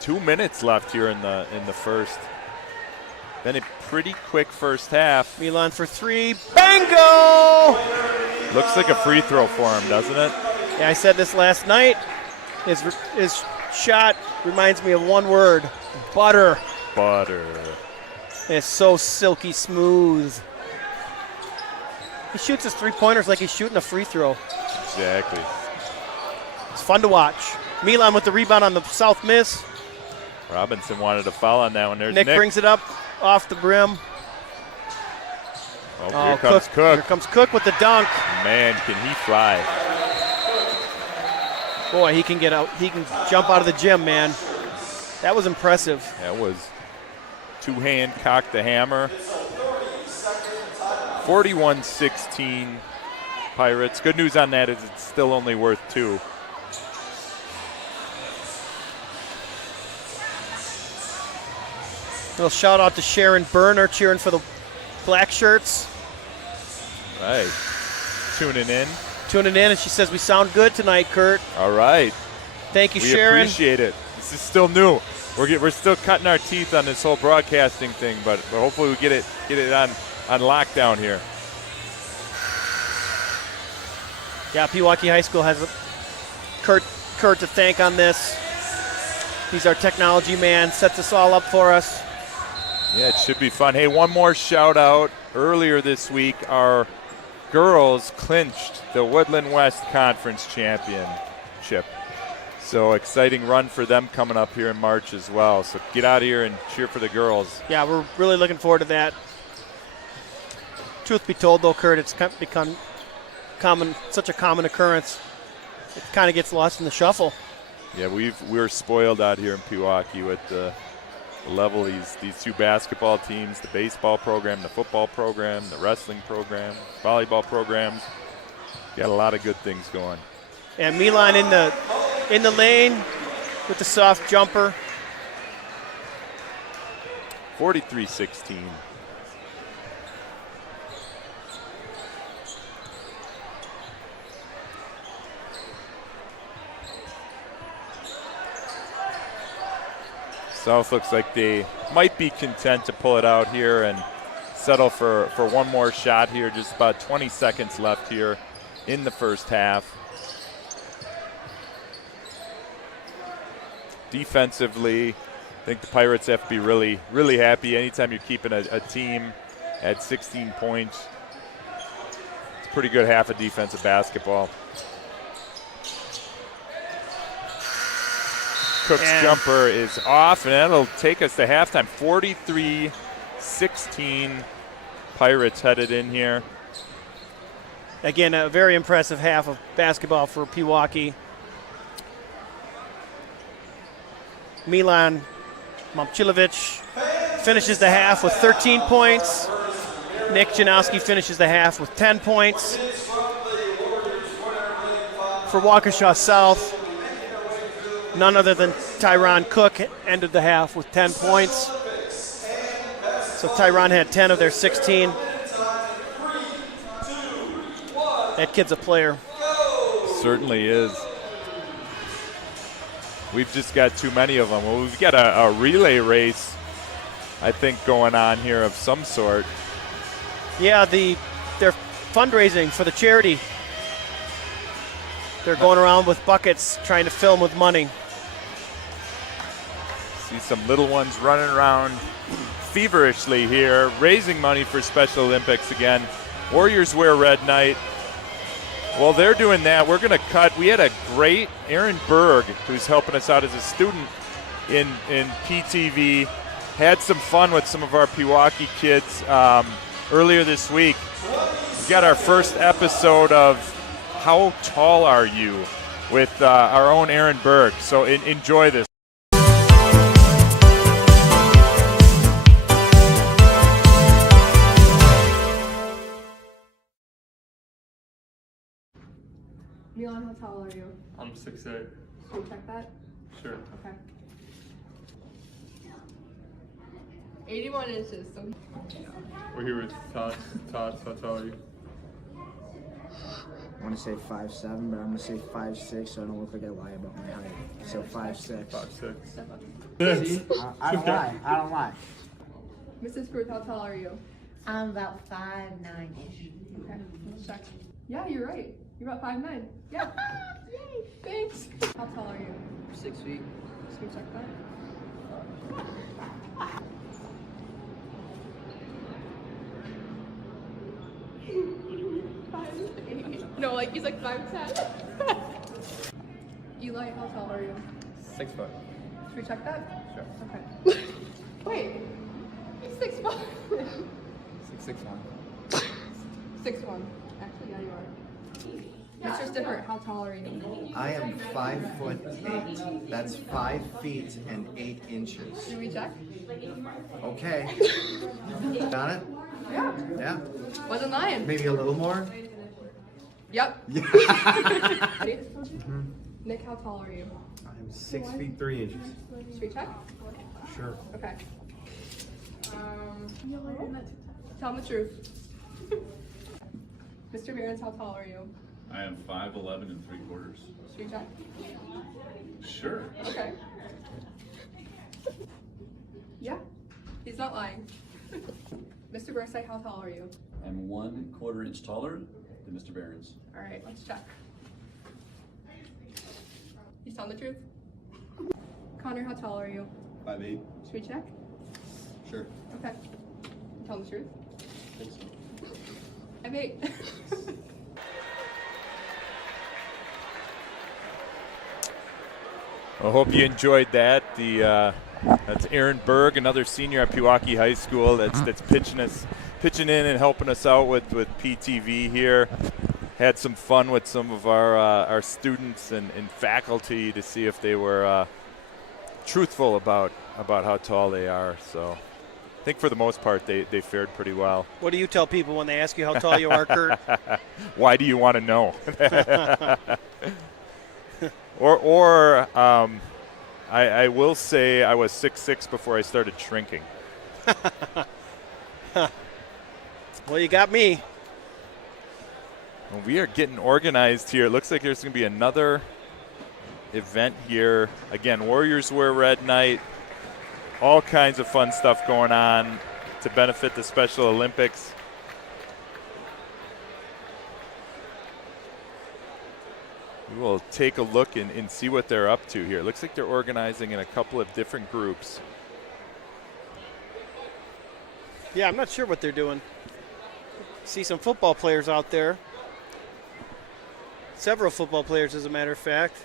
Two minutes left here in the first. Been a pretty quick first half. Milan for three. Bingo! Looks like a free throw for him, doesn't it? Yeah, I said this last night. His shot reminds me of one word: butter. Butter. It's so silky smooth. He shoots his three-pointers like he's shooting a free throw. Exactly. It's fun to watch. Milan with the rebound on the South miss. Robinson wanted a foul on that one. There's Nick. Brings it up off the brim. Oh, here comes Cook. Here comes Cook with the dunk. Man, can he fly. Boy, he can get out. He can jump out of the gym, man. That was impressive. That was two-hand cock the hammer. 41-16 Pirates. Good news on that is it's still only worth two. little shout out to Sharon Berner cheering for the black shirts. Right. Tuning in. And she says we sound good tonight, Kurt. All right. Thank you, We Sharon. appreciate it. This is still new. We're still cutting our teeth on this whole broadcasting thing, but hopefully we get it on lockdown here. Yeah, Pewaukee High School has Kurt to thank on this. He's our technology man, sets us all up for us. Yeah, it should be fun. Hey, one more shout out. Earlier this week, our girls clinched the Woodland West Conference Championship. So exciting run for them coming up here in March as well. So get out of here and cheer for the girls. Yeah, we're really looking forward to that. Truth be told, though, Kurt, it's become such a common occurrence. It kind of gets lost in the shuffle. Yeah, we're spoiled out here in Pewaukee with the level these two basketball teams, the baseball program, the football program, the wrestling program, volleyball programs. Got a lot of good things going. And Milan in the lane with the soft jumper. 43-16. South looks like they might be content to pull it out here and settle for one more shot here. Just about 20 seconds left here in the first half. Defensively, I think the Pirates have to be really, really happy. Anytime you're keeping a team at 16 points, it's a pretty good half of defensive basketball. Cook's jumper is off, and that'll take us to halftime. 43-16 Pirates headed in here. Again, a very impressive half of basketball for Pewaukee. Milan Momcilovic finishes the half with 13 points. Nick Janowski finishes the half with 10 points. For Waukesha South, none other than Tyron Cook ended the half with 10 points. So Tyron had 10 of their 16. That kid's a player. Certainly is. We've just got too many of them. Well, we've got a relay race, I think, going on here of some sort. Yeah, they're fundraising for the charity. They're going around with buckets trying to fill them with money. See some little ones running around feverishly here, raising money for Special Olympics again. Warriors wear red night. While they're doing that, we're going to cut. We had a great Aaron Berg, who's helping us out as a student in PTV, had some fun with some of our Pewaukee kids earlier this week. We got our first episode of How Tall Are You with our own Aaron Berg. So enjoy this. Milan, how tall are you? I'm 6'8". Should we check that? Sure. Okay. 81 inches. So We're here with Todd. Todd, how tall are you? I want to say 5'7", but I'm going to say 5'6", so I don't look like I lie about my height. So 5'6". 5'6". step up. I don't lie. I don't lie. Mrs. Fruit, how tall are you? I'm about 5'9"-ish. Okay, let's check. Yeah, you're right. You're about 5'9". Yeah. Yay! Thanks. How tall are you? 6 feet. Should we check that? No, like he's like 5'10". Eli, how tall are you? 6 foot. Should we check that? Sure. Okay. Wait. He's 6'5". 6'1". 6'1". Actually, yeah, you are. Mr. Stifford, how tall are you? I am 5'8". That's 5 feet and 8 inches. Should we check? Okay. Got it? Yeah. Yeah. Wasn't lying. Maybe a little more? Yep. Yeah. Ready? Nick, how tall are you? I'm 6 feet 3 inches. Should we check? Sure. Okay. Tell them the truth. Mr. Behrens, how tall are you? I am 5'11" and 3/4. Should we check? Sure. Okay. Yeah, he's not lying. Mr. Bursay, how tall are you? I'm 1/4 inch taller than Mr. Behrens. All right, let's check. He's telling the truth. Connor, how tall are you? 5'8". Should we check? Sure. Okay. You telling the truth? I think so. I'm 8. I hope you enjoyed that. That's Aaron Berg, another senior at Pewaukee High School. That's pitching in and helping us out with PTV here. Had some fun with some of our students and faculty to see if they were truthful about how tall they are. So I think for the most part they fared pretty well. What do you tell people when they ask you how tall you are, Kurt? Why do you want to know? Or I will say I was 6'6" before I started shrinking. Well, you got me. Well, we are getting organized here. It looks like there's going to be another event here. Again, Warriors Wear Red Night. All kinds of fun stuff going on to benefit the Special Olympics. We will take a look and see what they're up to here. It looks like they're organizing in a couple of different groups. Yeah, I'm not sure what they're doing. See some football players out there. Several football players, as a matter of fact.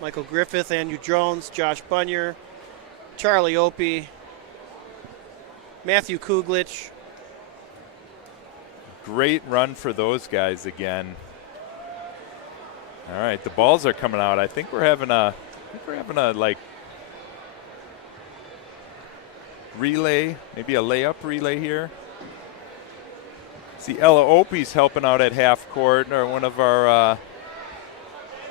Michael Griffith, Andrew Jones, Josh Bunyer, Charlie Opie, Matthew Kuglich. Great run for those guys again. All right, the balls are coming out. I think we're having a like relay, maybe a layup relay here. See, Ella Opie's helping out at half court, or one of our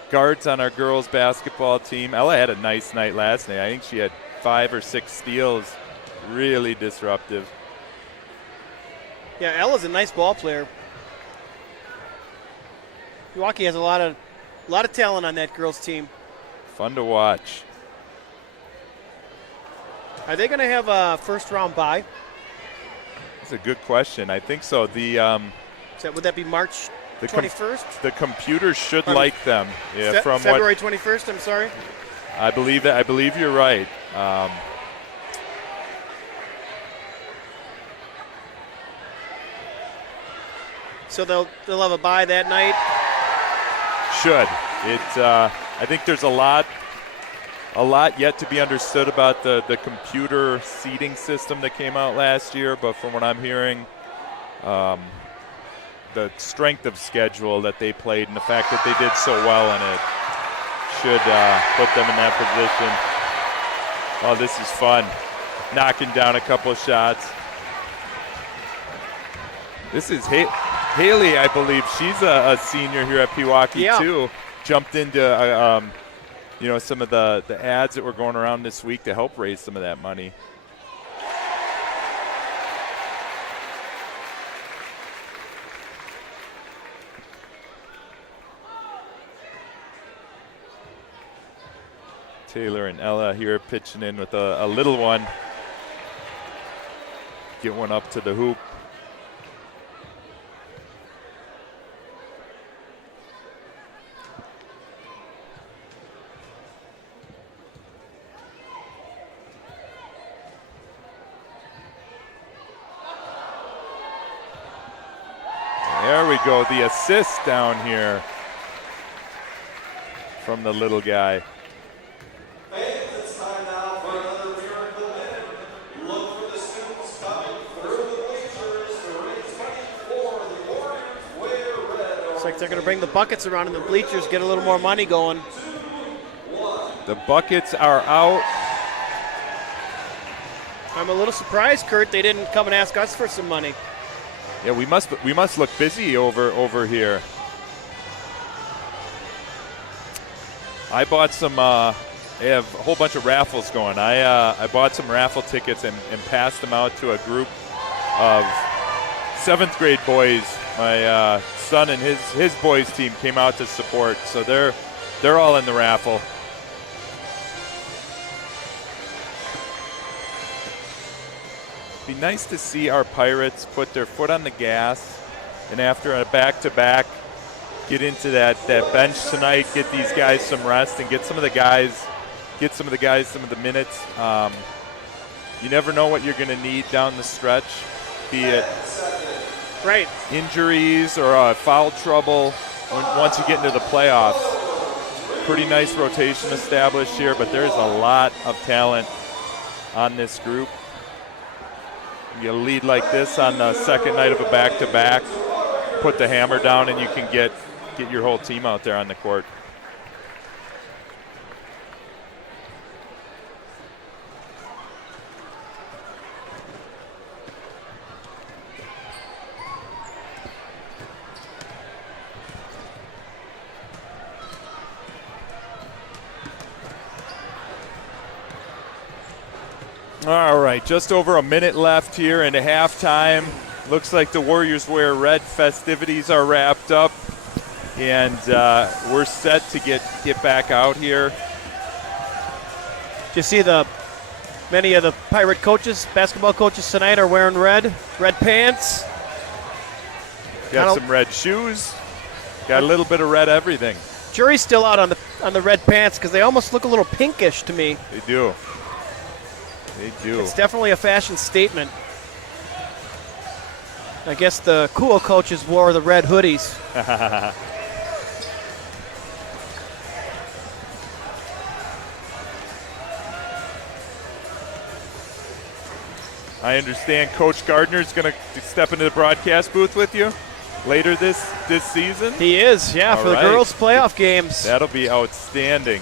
guards on our girls basketball team. Ella had a nice night last night. I think she had 5 or 6 steals. Really disruptive. Yeah, Ella's a nice ball player. Pewaukee has a lot of talent on that girls team. Fun to watch. Are they going to have a first-round bye? That's a good question. I think so. Would that be March 21st? The computer should like them. Yeah, from February 21st. I'm sorry. I believe you're right. So they'll have a bye that night. Should I think there's a lot yet to be understood about the computer seating system that came out last year, but from what I'm hearing, the strength of schedule that they played and the fact that they did so well in it should put them in that position. Oh, this is fun. Knocking down a couple of shots. This is Haley, I believe. She's a senior here at Pewaukee, too. Jumped into some of the ads that were going around this week to help raise some of that money. Taylor and Ella here pitching in with a little one. Get one up to the hoop. There we go, the assist down here from the little guy. It's time now for another miracle minute. Look for the students coming through the bleachers to raise money for the Warriors Wear Red. Looks like they're going to bring the buckets around in the bleachers, get a little more money going. The buckets are out. I'm a little surprised, Kurt, they didn't come and ask us for some money. Yeah, we must look busy over here. I bought some they have a whole bunch of raffles going. I bought some raffle tickets and passed them out to a group of 7th grade boys. My son and his boys team came out to support, so they're all in the raffle. Be nice to see our Pirates put their foot on the gas, and after a back-to-back, get into that bench tonight, get these guys some rest, and get some of the guys some of the minutes. You never know what you're going to need down the stretch, be it injuries or foul trouble once you get into the playoffs. Pretty nice rotation established here, but there's a lot of talent on this group. You get a lead like this on the second night of a back-to-back, put the hammer down, and you can get your whole team out there on the court. All right, just over a minute left here into halftime. Looks like the Warriors Wear Red festivities are wrapped up, and we're set to get back out here. Do you see many of the Pirate coaches, basketball coaches tonight are wearing red pants. Got some red shoes. Got a little bit of red everything. Jury's still out on the red pants because they almost look a little pinkish to me. They do. They do. It's definitely a fashion statement. I guess the cool coaches wore the red hoodies. I understand Coach Gardner's going to step into the broadcast booth with you later this season. He is, yeah, for the girls' playoff games. That'll be outstanding.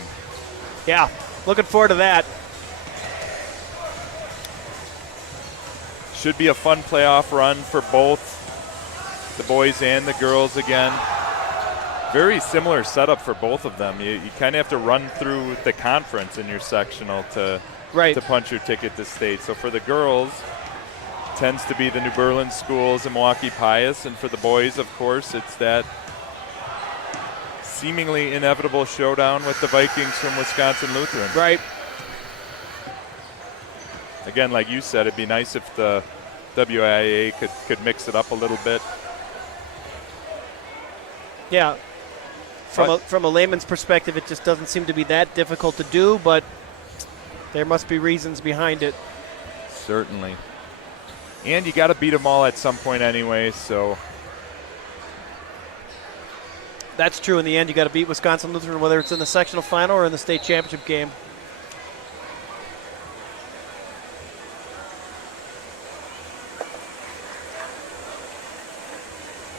Yeah, looking forward to that. Should be a fun playoff run for both the boys and the girls again. Very similar setup for both of them. You kind of have to run through the conference in your sectional to punch your ticket to state. So for the girls, tends to be the New Berlin schools and Milwaukee Pius, and for the boys, of course, it's that seemingly inevitable showdown with the Vikings from Wisconsin Lutheran. Right. Again, like you said, it'd be nice if the WIAA could mix it up a little bit. Yeah. From a layman's perspective, it just doesn't seem to be that difficult to do, but there must be reasons behind it. Certainly. And you got to beat them all at some point anyway, so. That's true. In the end, you got to beat Wisconsin Lutheran, whether it's in the sectional final or in the state championship game.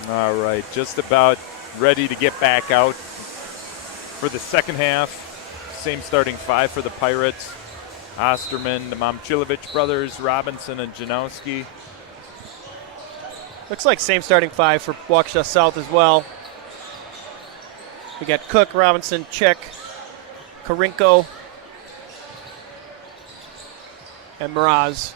All right, just about ready to get back out for the second half. Same starting five for the Pirates. Osterman, the Momchilovich brothers, Robinson, and Janowski. Looks like same starting five for Waukesha South as well. We got Cook, Robinson, Chick, Karinko, and Mraz.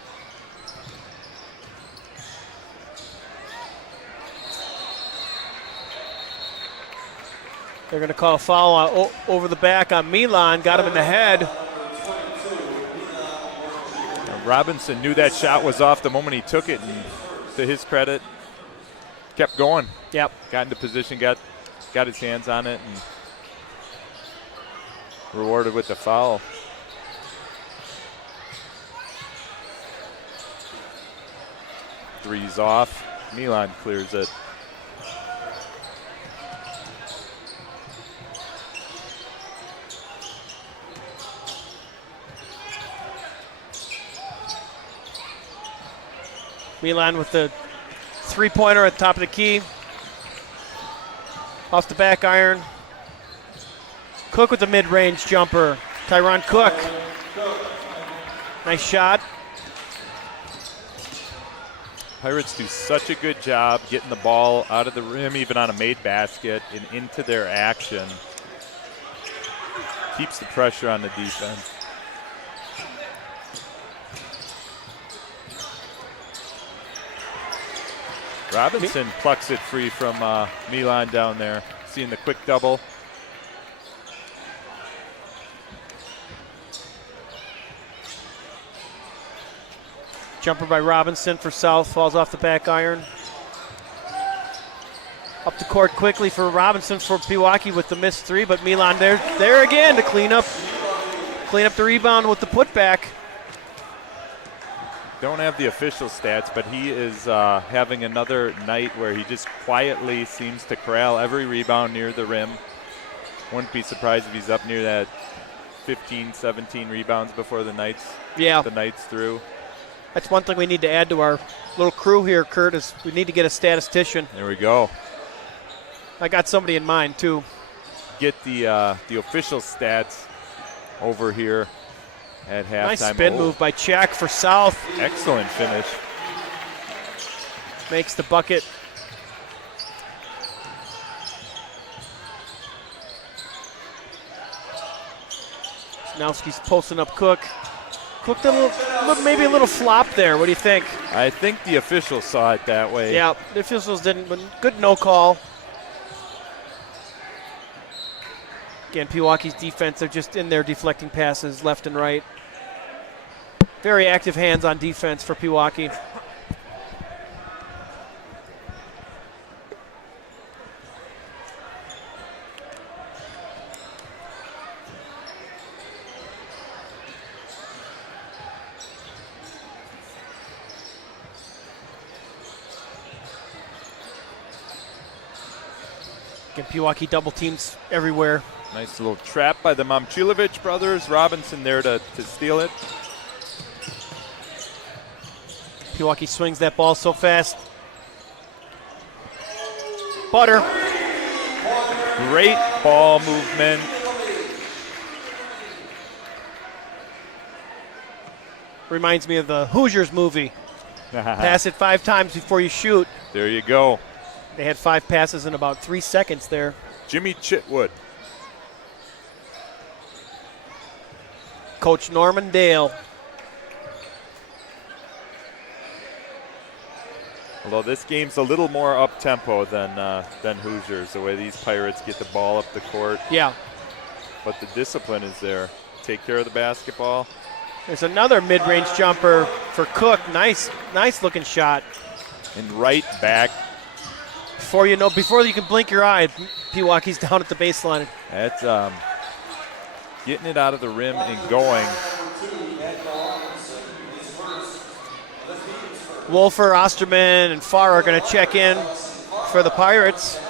They're going to call a foul over the back on Milan. Got him in the head. Robinson knew that shot was off the moment he took it, and to his credit, kept going. Yep. Got into position, got his hands on it, and rewarded with the foul. Three's off. Milan clears it. Milan with the three-pointer at the top of the key. Off the back iron. Cook with the mid-range jumper. Tyron Cook. Nice shot. Pirates do such a good job getting the ball out of the rim, even on a made basket, and into their action. Keeps the pressure on the defense. Robinson plucks it free from Milan down there. Seeing the quick double. Jumper by Robinson for South, falls off the back iron. Up the court quickly for Robinson for Pewaukee with the missed three, but Milan there again to clean up the rebound with the putback. Don't have the official stats, but he is having another night where he just quietly seems to corral every rebound near the rim. Wouldn't be surprised if he's up near that 15, 17 rebounds before the night's through. That's one thing we need to add to our little crew here, Kurt, is we need to get a statistician. There we go. I got somebody in mind, too. Get the official stats over here at halftime. Nice spin move by Czech for South. Excellent finish. Makes the bucket. Snowski's posting up Cook. Cook did maybe a little flop there. What do you think? I think the officials saw it that way. Yeah, the officials didn't, but good no call. Again, Pewaukee's defense, they're just in there deflecting passes left and right. Very active hands on defense for Pewaukee. Again, Pewaukee double teams everywhere. Nice little trap by the Momcilovic brothers. Robinson there to steal it. Pewaukee swings that ball so fast. Butter. Great ball movement. Reminds me of the Hoosiers movie. Pass it 5 times before you shoot. There you go. They had 5 passes in about 3 seconds there. Jimmy Chitwood. Coach Norman Dale. Although this game's a little more up-tempo than Hoosiers, the way these Pirates get the ball up the court. Yeah. But the discipline is there. Take care of the basketball. There's another mid-range jumper for Cook. Nice looking shot. And right back. Before you can blink your eye, Pewaukee's down at the baseline. That's getting it out of the rim and going. Wolfer, Osterman, and Farr are going to check in for the Pirates.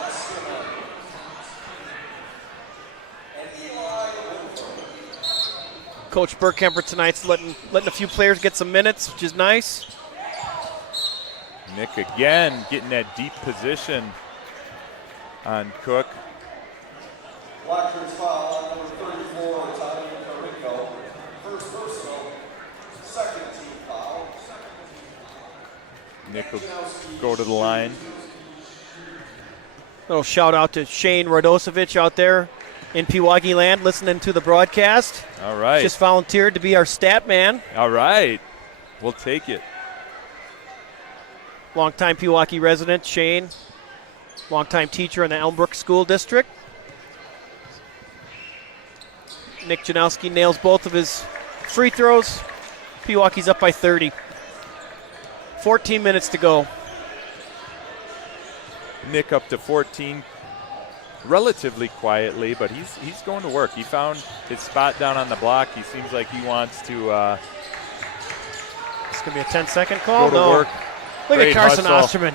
Coach Burkemper tonight's letting a few players get some minutes, which is nice. Nick again getting that deep position on Cook. Blackburn's foul on number 34, Tommy Carrico. First personal, second team foul. Nick will go to the line. Little shout out to Shane Radosevich out there in Pewaukee land listening to the broadcast. All right. Just volunteered to be our stat man. All right. We'll take it. Longtime Pewaukee resident, Shane. Longtime teacher in the Elmbrook School District. Nick Janowski nails both of his free throws. Pewaukee's up by 30. 14 minutes to go. Nick up to 14 relatively quietly, but he's going to work. He found his spot down on the block. He seems like he wants to It's going to be a 10-second call? go to work. Look Great at Carson hustle. Osterman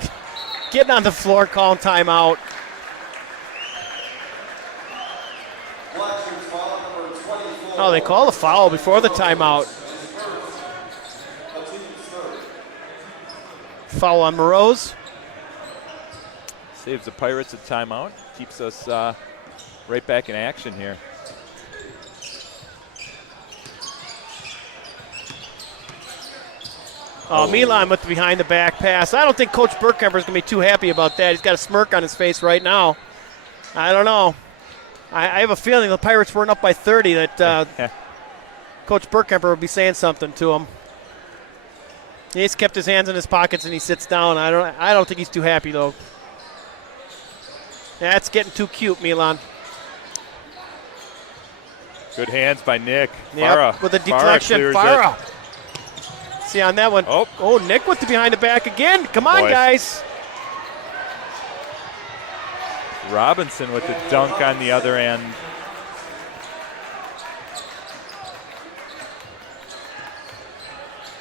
getting on the floor, calling timeout. Oh, they call the foul before the timeout. Foul on Moroz. Saves the Pirates a timeout. Keeps us right back in action here. Oh, Milan with the behind the back pass. I don't think Coach Burkemper is going to be too happy about that. He's got a smirk on his face right now. I don't know. I have a feeling the Pirates weren't up by 30 that Coach Burkemper would be saying something to him. He's kept his hands in his pockets and he sits down. I don't think he's too happy though. That's getting too cute, Milan. Good hands by Nick. Yep, Farah. with a deflection. Farah. See on that one. Oh, Nick with the behind the back again. Come on, guys. Robinson with the dunk on the other end.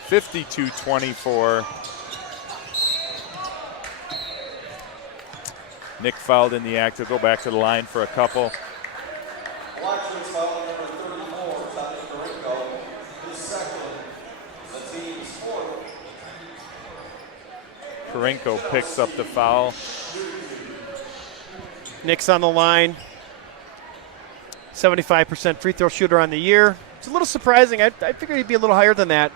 (52-24). Nick fouled in the act. He'll go back to the line for a couple. Elections foul number 34, Tommy Carinco, his second, the team's fourth. Karenko picks up the foul. Nick's on the line. 75% free throw shooter on the year. It's a little surprising. I figured he'd be a little higher than that.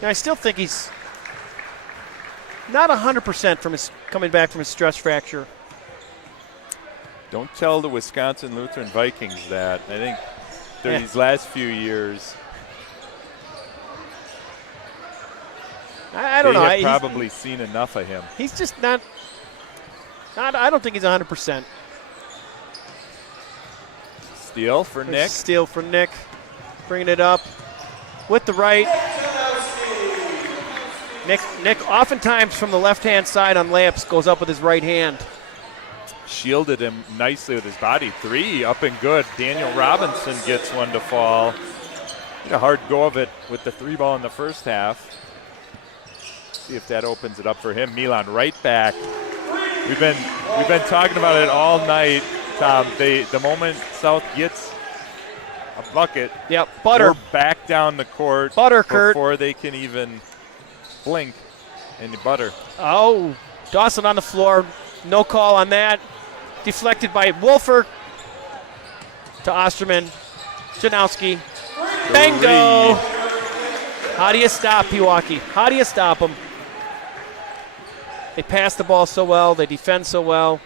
And I still think he's not 100% from his coming back from his stress fracture. Don't tell the Wisconsin Lutheran Vikings that. I think these last few years, I don't know. They have probably seen enough of him. He's just not. I don't think he's 100%. Steal for Nick. Steal for Nick. Bringing it up with the right. Nick oftentimes from the left-hand side on layups goes up with his right hand. Shielded him nicely with his body. 3 up and good. Daniel Robinson gets one to fall. Did a hard go of it with the 3 ball in the first half. See if that opens it up for him. Milan right back. We've been talking about it all night, Tom. The moment South gets a bucket, butter. We're back down the court Butter, Kurt. before they can even blink. And the butter. Oh, Dawson on the floor. No call on that. Deflected by Wolfer to Osterman. Janowski. Bingo! How do you stop Pewaukee? How do you stop them? They pass the ball so well. They defend so well.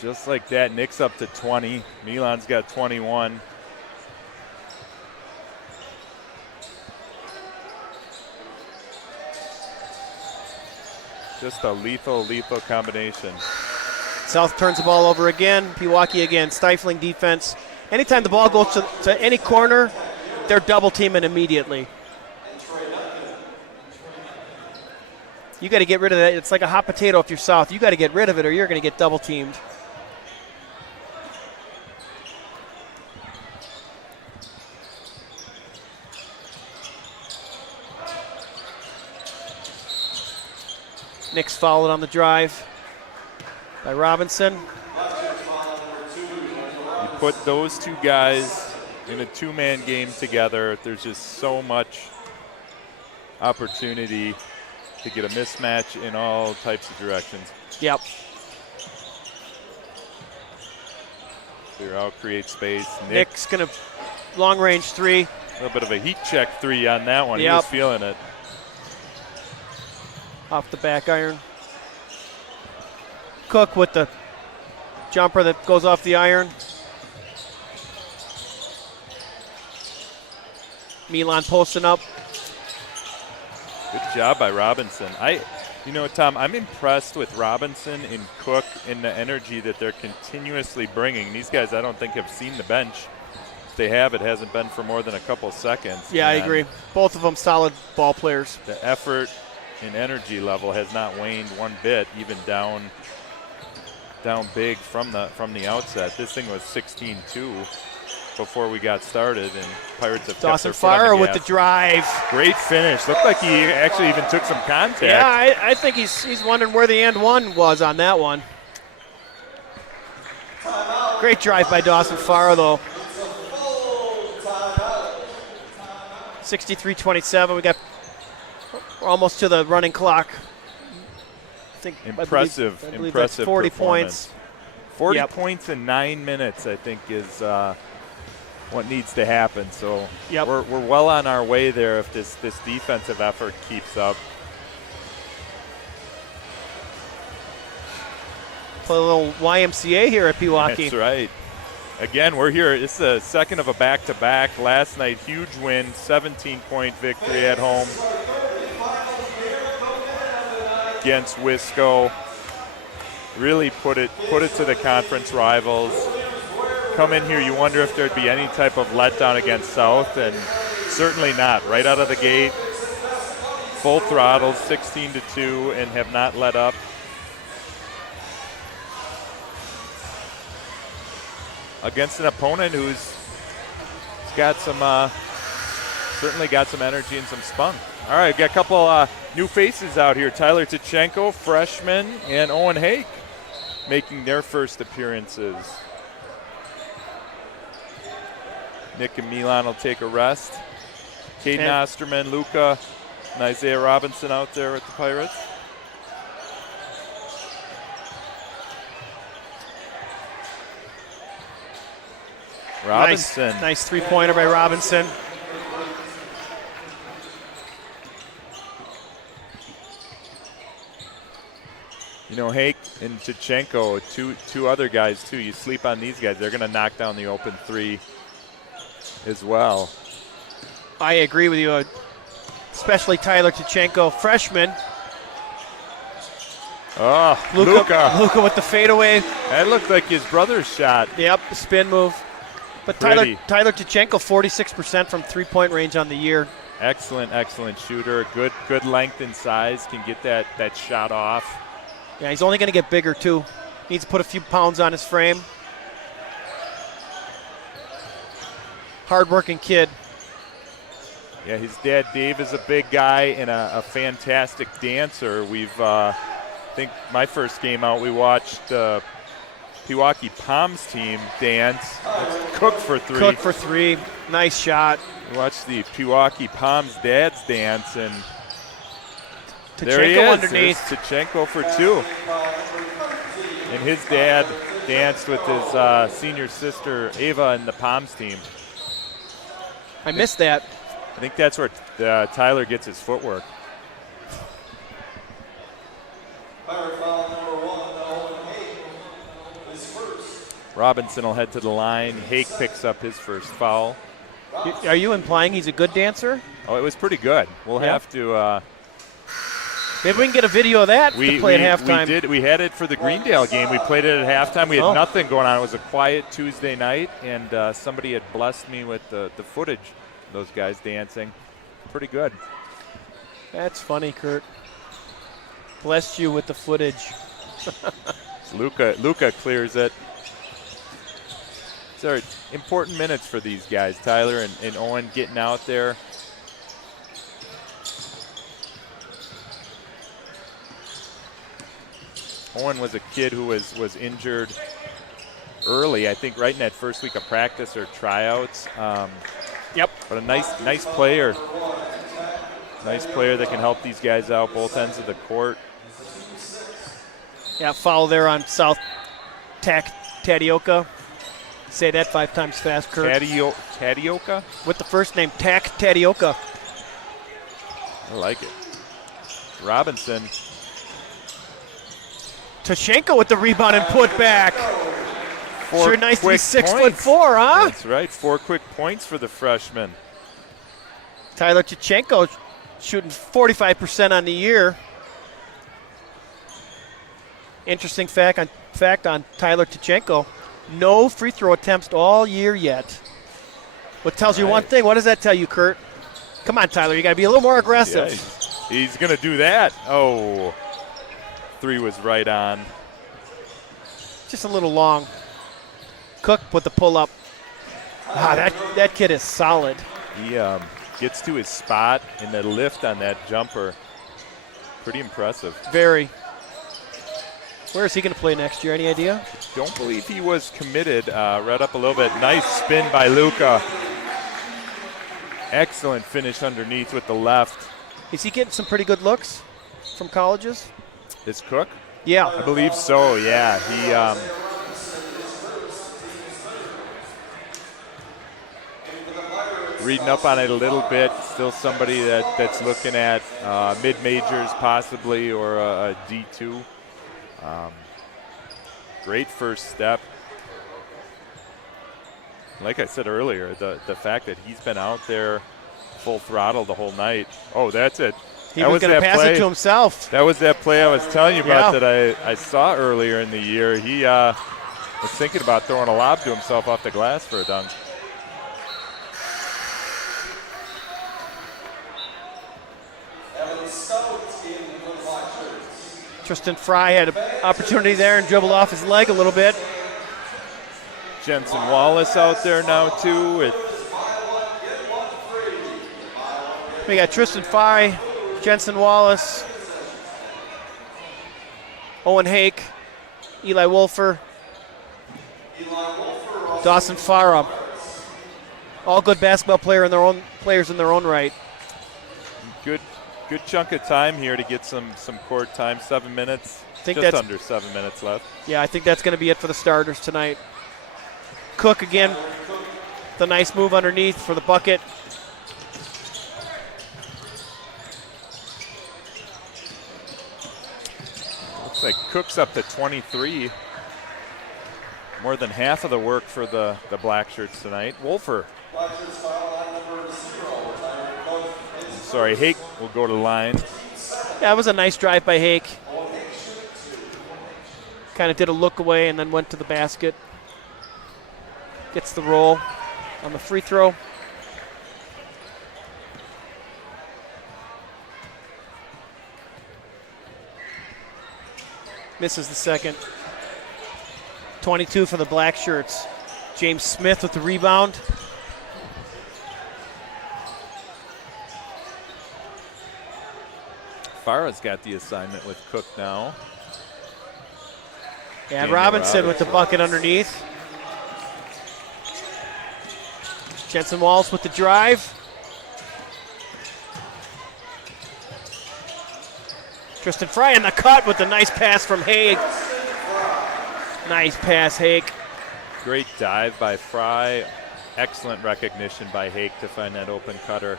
Just like that, Nick's up to 20. Milan's got 21. Just a lethal combination. South turns the ball over again. Pewaukee again, stifling defense. Anytime the ball goes to any corner, they're double teaming immediately. You got to get rid of that. It's like a hot potato if you're South. You got to get rid of it or you're going to get double teamed. Nick's fouled on the drive by Robinson. You put those two guys in a two-man game together, there's just so much opportunity to get a mismatch in all types of directions. Yep. Clear out, create space. Nick's going to long-range 3. A little bit of a heat check 3 on that one. Yep. He was feeling it. Off the back iron. Cook with the jumper that goes off the iron. Milan posting up. Good job by Robinson. You know, Tom, I'm impressed with Robinson and Cook in the energy that they're continuously bringing. These guys, I don't think, have seen the bench. If they have, it hasn't been for more than a couple seconds. Yeah, I agree. Both of them solid ball players. The effort and energy level has not waned one bit, even down big from the outset. This thing was 16-2 before we got started, and Pirates have Dawson kept their foot on Farah the with gas. the drive. Great finish. Looked like he actually even took some contact. Yeah, I think he's wondering where the and one was on that one. Great drive by Dawson Farah, though. 63-27. We're almost to the running clock. Impressive, I believe impressive that's 40 performance. points. 40 points in 9 minutes, I think, is what needs to happen. So we're well on our way there if this defensive effort keeps up. Play a little YMCA here at Pewaukee. That's right. Again, we're here. It's the second of a back-to-back. Last night, huge win, 17-point victory at home against Wisco. Really put it to the conference rivals. Come in here, you wonder if there'd be any type of letdown against South, and certainly not. Right out of the gate, full throttle, 16-2, and have not let up. Against an opponent who's got some, certainly got some energy and some spunk. All right, got a couple new faces out here. Tyler Tichenko, freshman, and Owen Hake making their first appearances. Nick and Milan will take a rest. Caden Osterman, Luca, and Isaiah Robinson out there with the Pirates. Robinson. Nice three-pointer by Robinson. You know, Hake and Tichenko, two other guys too. You sleep on these guys, they're going to knock down the open three as well. I agree with you, especially Tyler Tichenko, freshman. Oh, Luca. Luca with the fadeaway. That looked like his brother's shot. Yep, the spin move. But Tyler Tichenko, 46% from three-point range on the year. Excellent shooter. Good length and size. Can get that shot off. Yeah, he's only going to get bigger too. Needs to put a few pounds on his frame. Hard-working kid. Yeah, his dad Dave is a big guy and a fantastic dancer. We've, I think my first game out, we watched Pewaukee Palms team dance. Cook for three. Cook for three. Nice shot. We watched the Pewaukee Palms dads dance, and Tichenko there he is. Underneath. There's Tichenko for two. And his dad danced with his senior sister Ava and the Palms team. I missed that. I think that's where Tyler gets his footwork. Robinson will head to the line. Hake picks up his first foul. Are you implying he's a good dancer? Oh, it was pretty good. We'll have to. Maybe we can get a video of that to play at halftime. We did. We had it for the Greendale game. We played it at halftime. We had nothing going on. It was a quiet Tuesday night, and somebody had blessed me with the footage of those guys dancing. Pretty good. That's funny, Kurt. Blessed you with the footage. Luca clears it. These are important minutes for these guys. Tyler and Owen getting out there. Owen was a kid who was injured early, I think right in that first week of practice or tryouts. Yep. But a nice player. Nice player that can help these guys out both ends of the court. Yeah, foul there on South Tadioka. Say that 5 times fast, Kurt. Tadioka? With the first name, Tadioka. I like it. Robinson. Tichenko with the rebound and put back. Sure nice to be 6'4", huh? That's right, 4 quick points for the freshman. Tyler Tichenko shooting 45% on the year. Interesting fact on Tyler Tichenko. No free throw attempts all year yet. What tells you one thing? What does that tell you, Kurt? Come on, Tyler. You got to be a little more aggressive. Yeah, he's going to do that. Oh, 3 was right on. Just a little long. Cook with the pull-up. That kid is solid. He gets to his spot and the lift on that jumper. Pretty impressive. Very. Where is he going to play next year? Any idea? Don't believe he was committed. Read up a little bit. Nice spin by Luca. Excellent finish underneath with the left. Is he getting some pretty good looks from colleges? Is Cook? Yeah. I believe so, yeah. He reading up on it a little bit. Still somebody that's looking at mid-majors possibly or a D2. Great first step. Like I said earlier, the fact that he's been out there full throttle the whole night. Oh, that's it. He was going to pass it to himself. That was that play I was telling you about that I saw earlier in the year. He was thinking about throwing a lob to himself off the glass for a dunk. Tristan Fry had an opportunity there and dribbled off his leg a little bit. Jensen Wallace out there now, too. We got Tristan Fry, Jensen Wallace, Owen Hake, Eli Wolfer, Dawson Farah. All good basketball players in their own right. Good chunk of time here to get some court time. 7 minutes. Just under 7 minutes left. Yeah, I think that's going to be it for the starters tonight. Cook again, the nice move underneath for the bucket. Looks like Cook's up to 23. More than half of the work for the black shirts tonight. Wolfer. Sorry, Hake will go to the line. Yeah, it was a nice drive by Hake. Kind of did a look away and then went to the basket. Gets the roll on the free throw. Misses the second. 22 for the black shirts. James Smith with the rebound. Farah's got the assignment with Cook now. And Robinson with the bucket underneath. Jensen Wallace with the drive. Tristan Fry in the cut with the nice pass from Haig. Nice pass, Haig. Great dive by Fry. Excellent recognition by Haig to find that open cutter.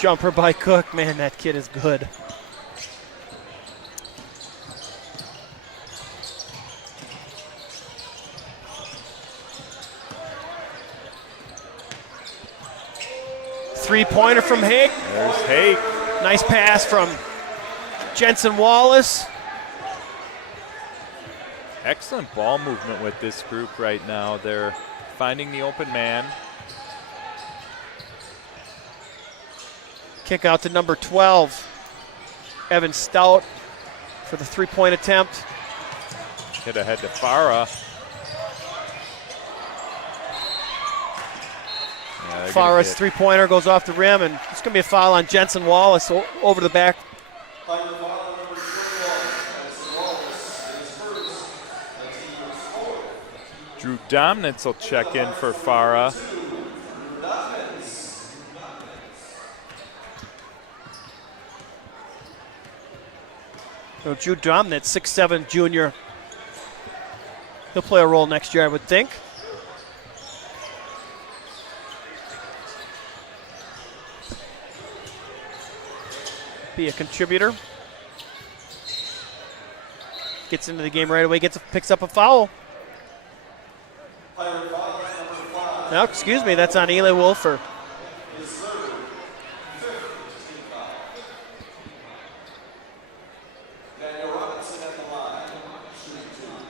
Jumper by Cook. Man, that kid is good. Three-pointer from Haig. There's Haig. Nice pass from Jensen Wallace. Excellent ball movement with this group right now. They're finding the open man. Kick out to number 12, Evan Stout for the three-point attempt. Hit ahead to Farah. Yeah, Farah's three-pointer goes off the rim, and it's going to be a foul on Jensen Wallace over the back. Drew Domnitz will check in for Farah. So Drew Domnitz, 6'7" junior. He'll play a role next year, I would think. Be a contributor. Gets into the game right away, picks up a foul. No, excuse me, that's on Eli Wolfer.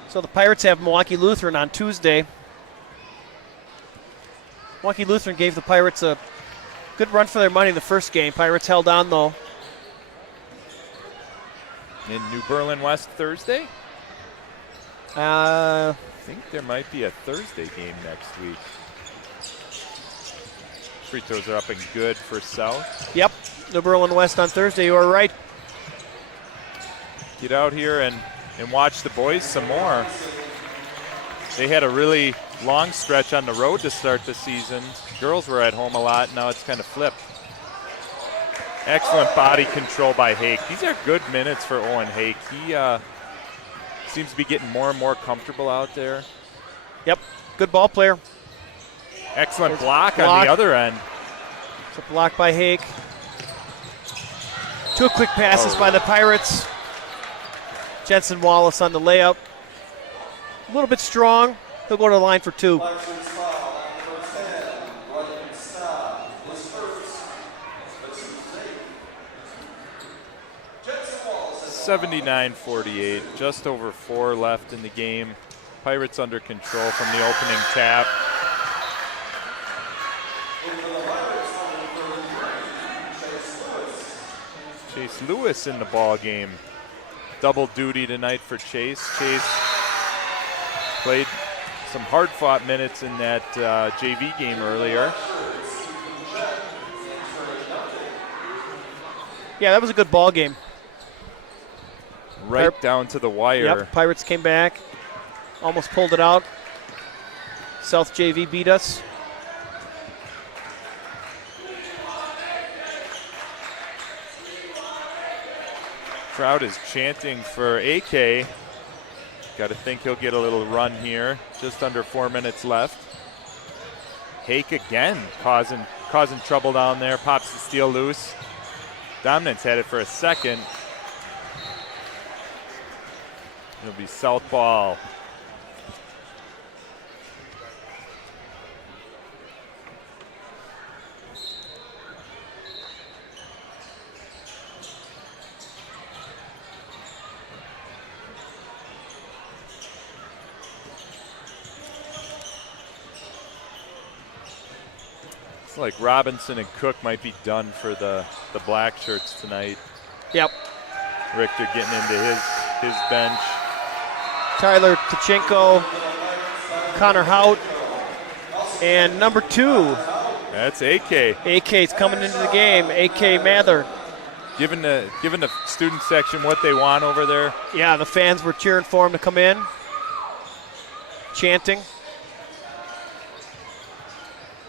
So the Pirates have Milwaukee Lutheran on Tuesday. Milwaukee Lutheran gave the Pirates a good run for their money in the first game. Pirates held on, though. In New Berlin West Thursday? I think there might be a Thursday game next week. Free throws are up and good for South. Yep, New Berlin West on Thursday, you are right. Get out here and watch the boys some more. They had a really long stretch on the road to start the season. Girls were at home a lot. Now it's kind of flipped. Excellent body control by Hake. These are good minutes for Owen Hake. He seems to be getting more and more comfortable out there. Yep, good ball player. Excellent block on the other end. It's a block by Hake. 2 quick passes by the Pirates. Jensen Wallace on the layup. A little bit strong. He'll go to the line for 2. 79-48, just over 4 left in the game. Pirates under control from the opening tap. Chase Lewis in the ball game. Double duty tonight for Chase. Chase played some hard-fought minutes in that JV game earlier. Yeah, that was a good ball game. Right down to the wire. Yep, Pirates came back, almost pulled it out. South JV beat us. Crowd is chanting for AK. Got to think he'll get a little run here. Just under 4 minutes left. Hake again causing trouble down there. Pops the steal loose. Dominance had it for a second. It'll be South ball. It's like Robinson and Cook might be done for the black shirts tonight. Yep. Richter getting into his bench. Tyler Tachenko, Connor Hout, and number 2. That's AK. AK's coming into the game. AK Mather. Giving the student section what they want over there. Yeah, the fans were cheering for him to come in, chanting.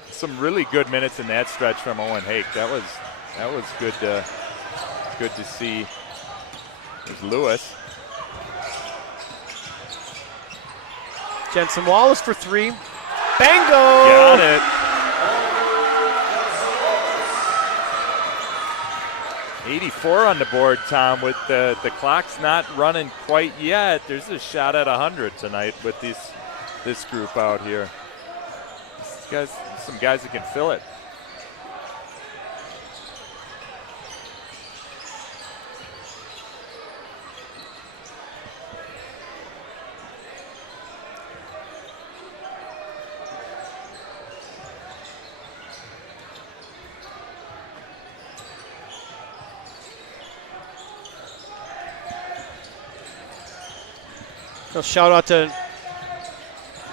Some really good minutes in that stretch from Owen Hake. That was good to see. There's Lewis. Jensen Wallace for 3. Bango! Got it. .84 on the board, Tom, with the clock's not running quite yet. There's a shot at 100 tonight with this group out here. Some guys that can fill it. So shout out to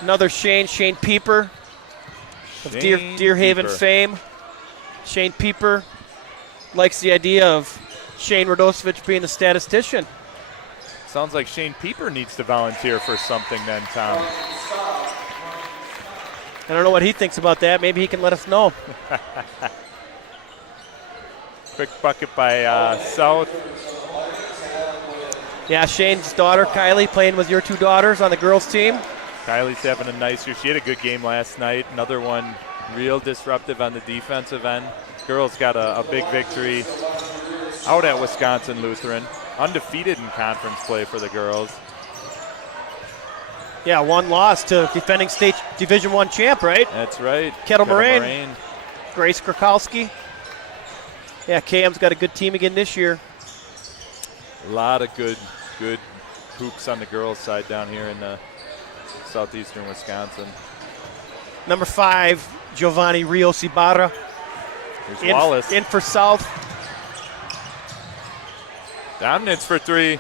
another Shane Pieper of Deer Haven fame. Shane Pieper likes the idea of Shane Radosevich being the statistician. Sounds like Shane Pieper needs to volunteer for something then, Tom. I don't know what he thinks about that. Maybe he can let us know. Quick bucket by South. Yeah, Shane's daughter, Kylie, playing with your 2 daughters on the girls' team. Kylie's having a nice year. She had a good game last night. Another one real disruptive on the defensive end. Girls got a big victory out at Wisconsin Lutheran. Undefeated in conference play for the girls. Yeah, 1 loss to defending state Division I champ, right? That's right. Kettle Moraine. Grace Krakowski. Yeah, KM's got a good team again this year. A lot of good hoops on the girls' side down here in southeastern Wisconsin. Number 5, Giovanni Rios Ibarra. Here's Wallace. In for South. Dominance for 3.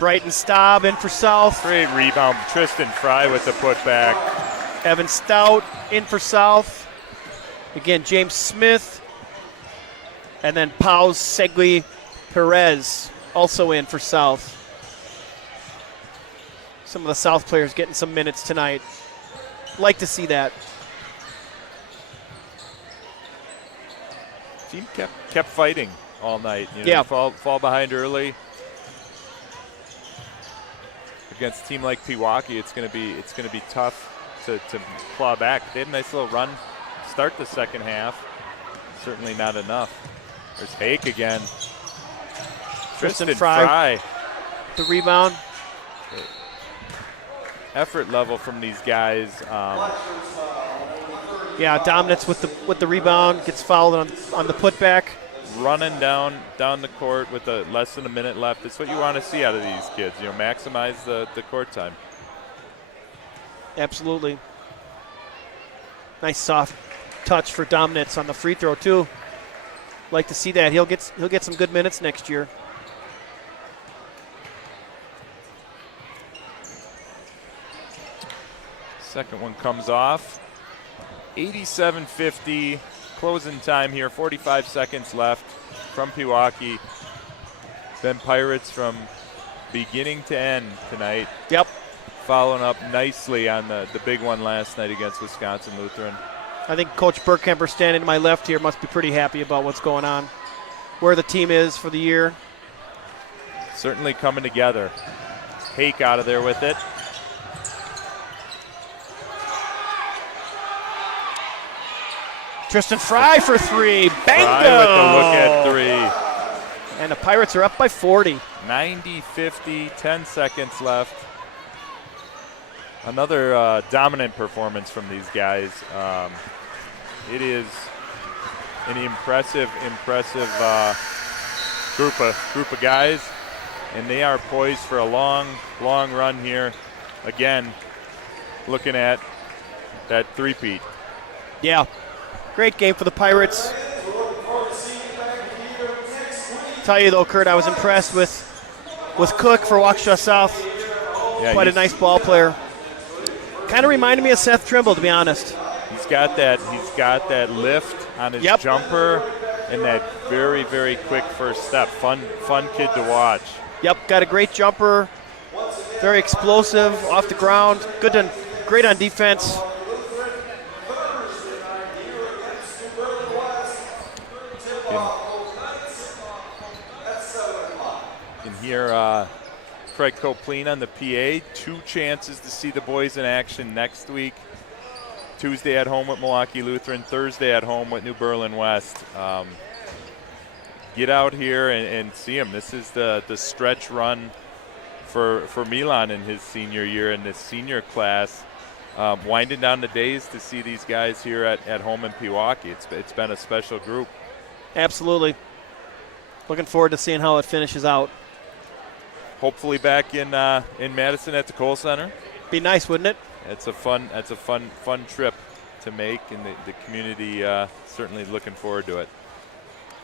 Brighton Staub in for South. Great rebound. Tristan Fry with the putback. Evan Stout in for South. Again, James Smith. And then Pau Segui Perez also in for South. Some of the South players getting some minutes tonight. Like to see that. Team kept fighting all night. Yeah. Fall behind early. Against a team like Pewaukee, it's gonna be tough to claw back. They had a nice little run start the second half. Certainly not enough. There's Hake again. Tristan Fry. The rebound. Effort level from these guys. Yeah, dominance with the rebound. Gets fouled on the putback. Running down the court with less than a minute left. It's what you want to see out of these kids. Maximize the court time. Absolutely. Nice soft touch for dominance on the free throw too. Like to see that. He'll get some good minutes next year. Second one comes off. 87-50. Closing time here. 45 seconds left from Pewaukee. Been Pirates from beginning to end tonight. Yep. Following up nicely on the big one last night against Wisconsin Lutheran. I think Coach Burkemper standing to my left here must be pretty happy about what's going on, where the team is for the year. Certainly coming together. Hake out of there with it. Tristan Fry for three. Bingo! Fry with the look at three. And the Pirates are up by 40. 90-50, 10 seconds left. Another dominant performance from these guys. It is an impressive group of guys, and they are poised for a long run here. Again, looking at that three-peat. Yeah, great game for the Pirates. Tell you though, Kurt, I was impressed with Cook for Waukesha South. Yeah, quite a nice ball player. Kind of reminded me of Seth Trimble, to be honest. He's got that lift on his jumper and that very quick first step. Fun kid to watch. Yep, got a great jumper. Very explosive off the ground. Great on defense. You can hear Craig Copleen on the PA. 2 chances to see the boys in action next week. Tuesday at home with Milwaukee Lutheran, Thursday at home with New Berlin West. Get out here and see them. This is the stretch run for Milan in his senior year in this senior class. Winding down the days to see these guys here at home in Pewaukee. It's been a special group. Absolutely. Looking forward to seeing how it finishes out. Hopefully back in Madison at the Kohl Center. Be nice, wouldn't it? It's a fun trip to make, and the community certainly looking forward to it.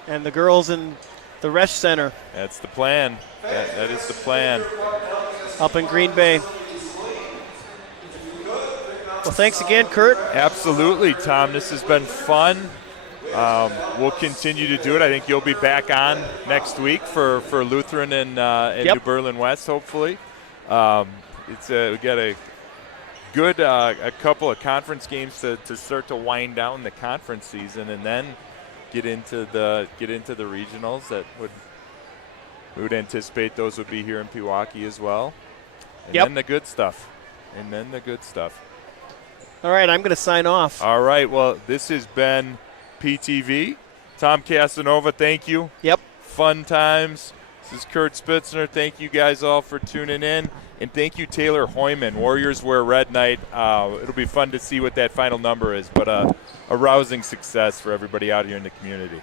And the girls in the Resch Center. That's the plan. That is the plan. Up in Green Bay. Well, thanks again, Kurt. Absolutely, Tom. This has been fun. We'll continue to do it. I think you'll be back on next week for Lutheran and New Berlin West, hopefully. We got a good a couple of conference games to start to wind down the conference season, and then get into the regionals. We would anticipate those would be here in Pewaukee as well. And then the good stuff. All right, I'm going to sign off. All right, well, this has been PTV. Tom Casanova, thank you. Yep. Fun times. This is Kurt Spitzner. Thank you guys all for tuning in. And thank you, Taylor Hoyman. Warriors wear red night. It'll be fun to see what that final number is, but a rousing success for everybody out here in the community.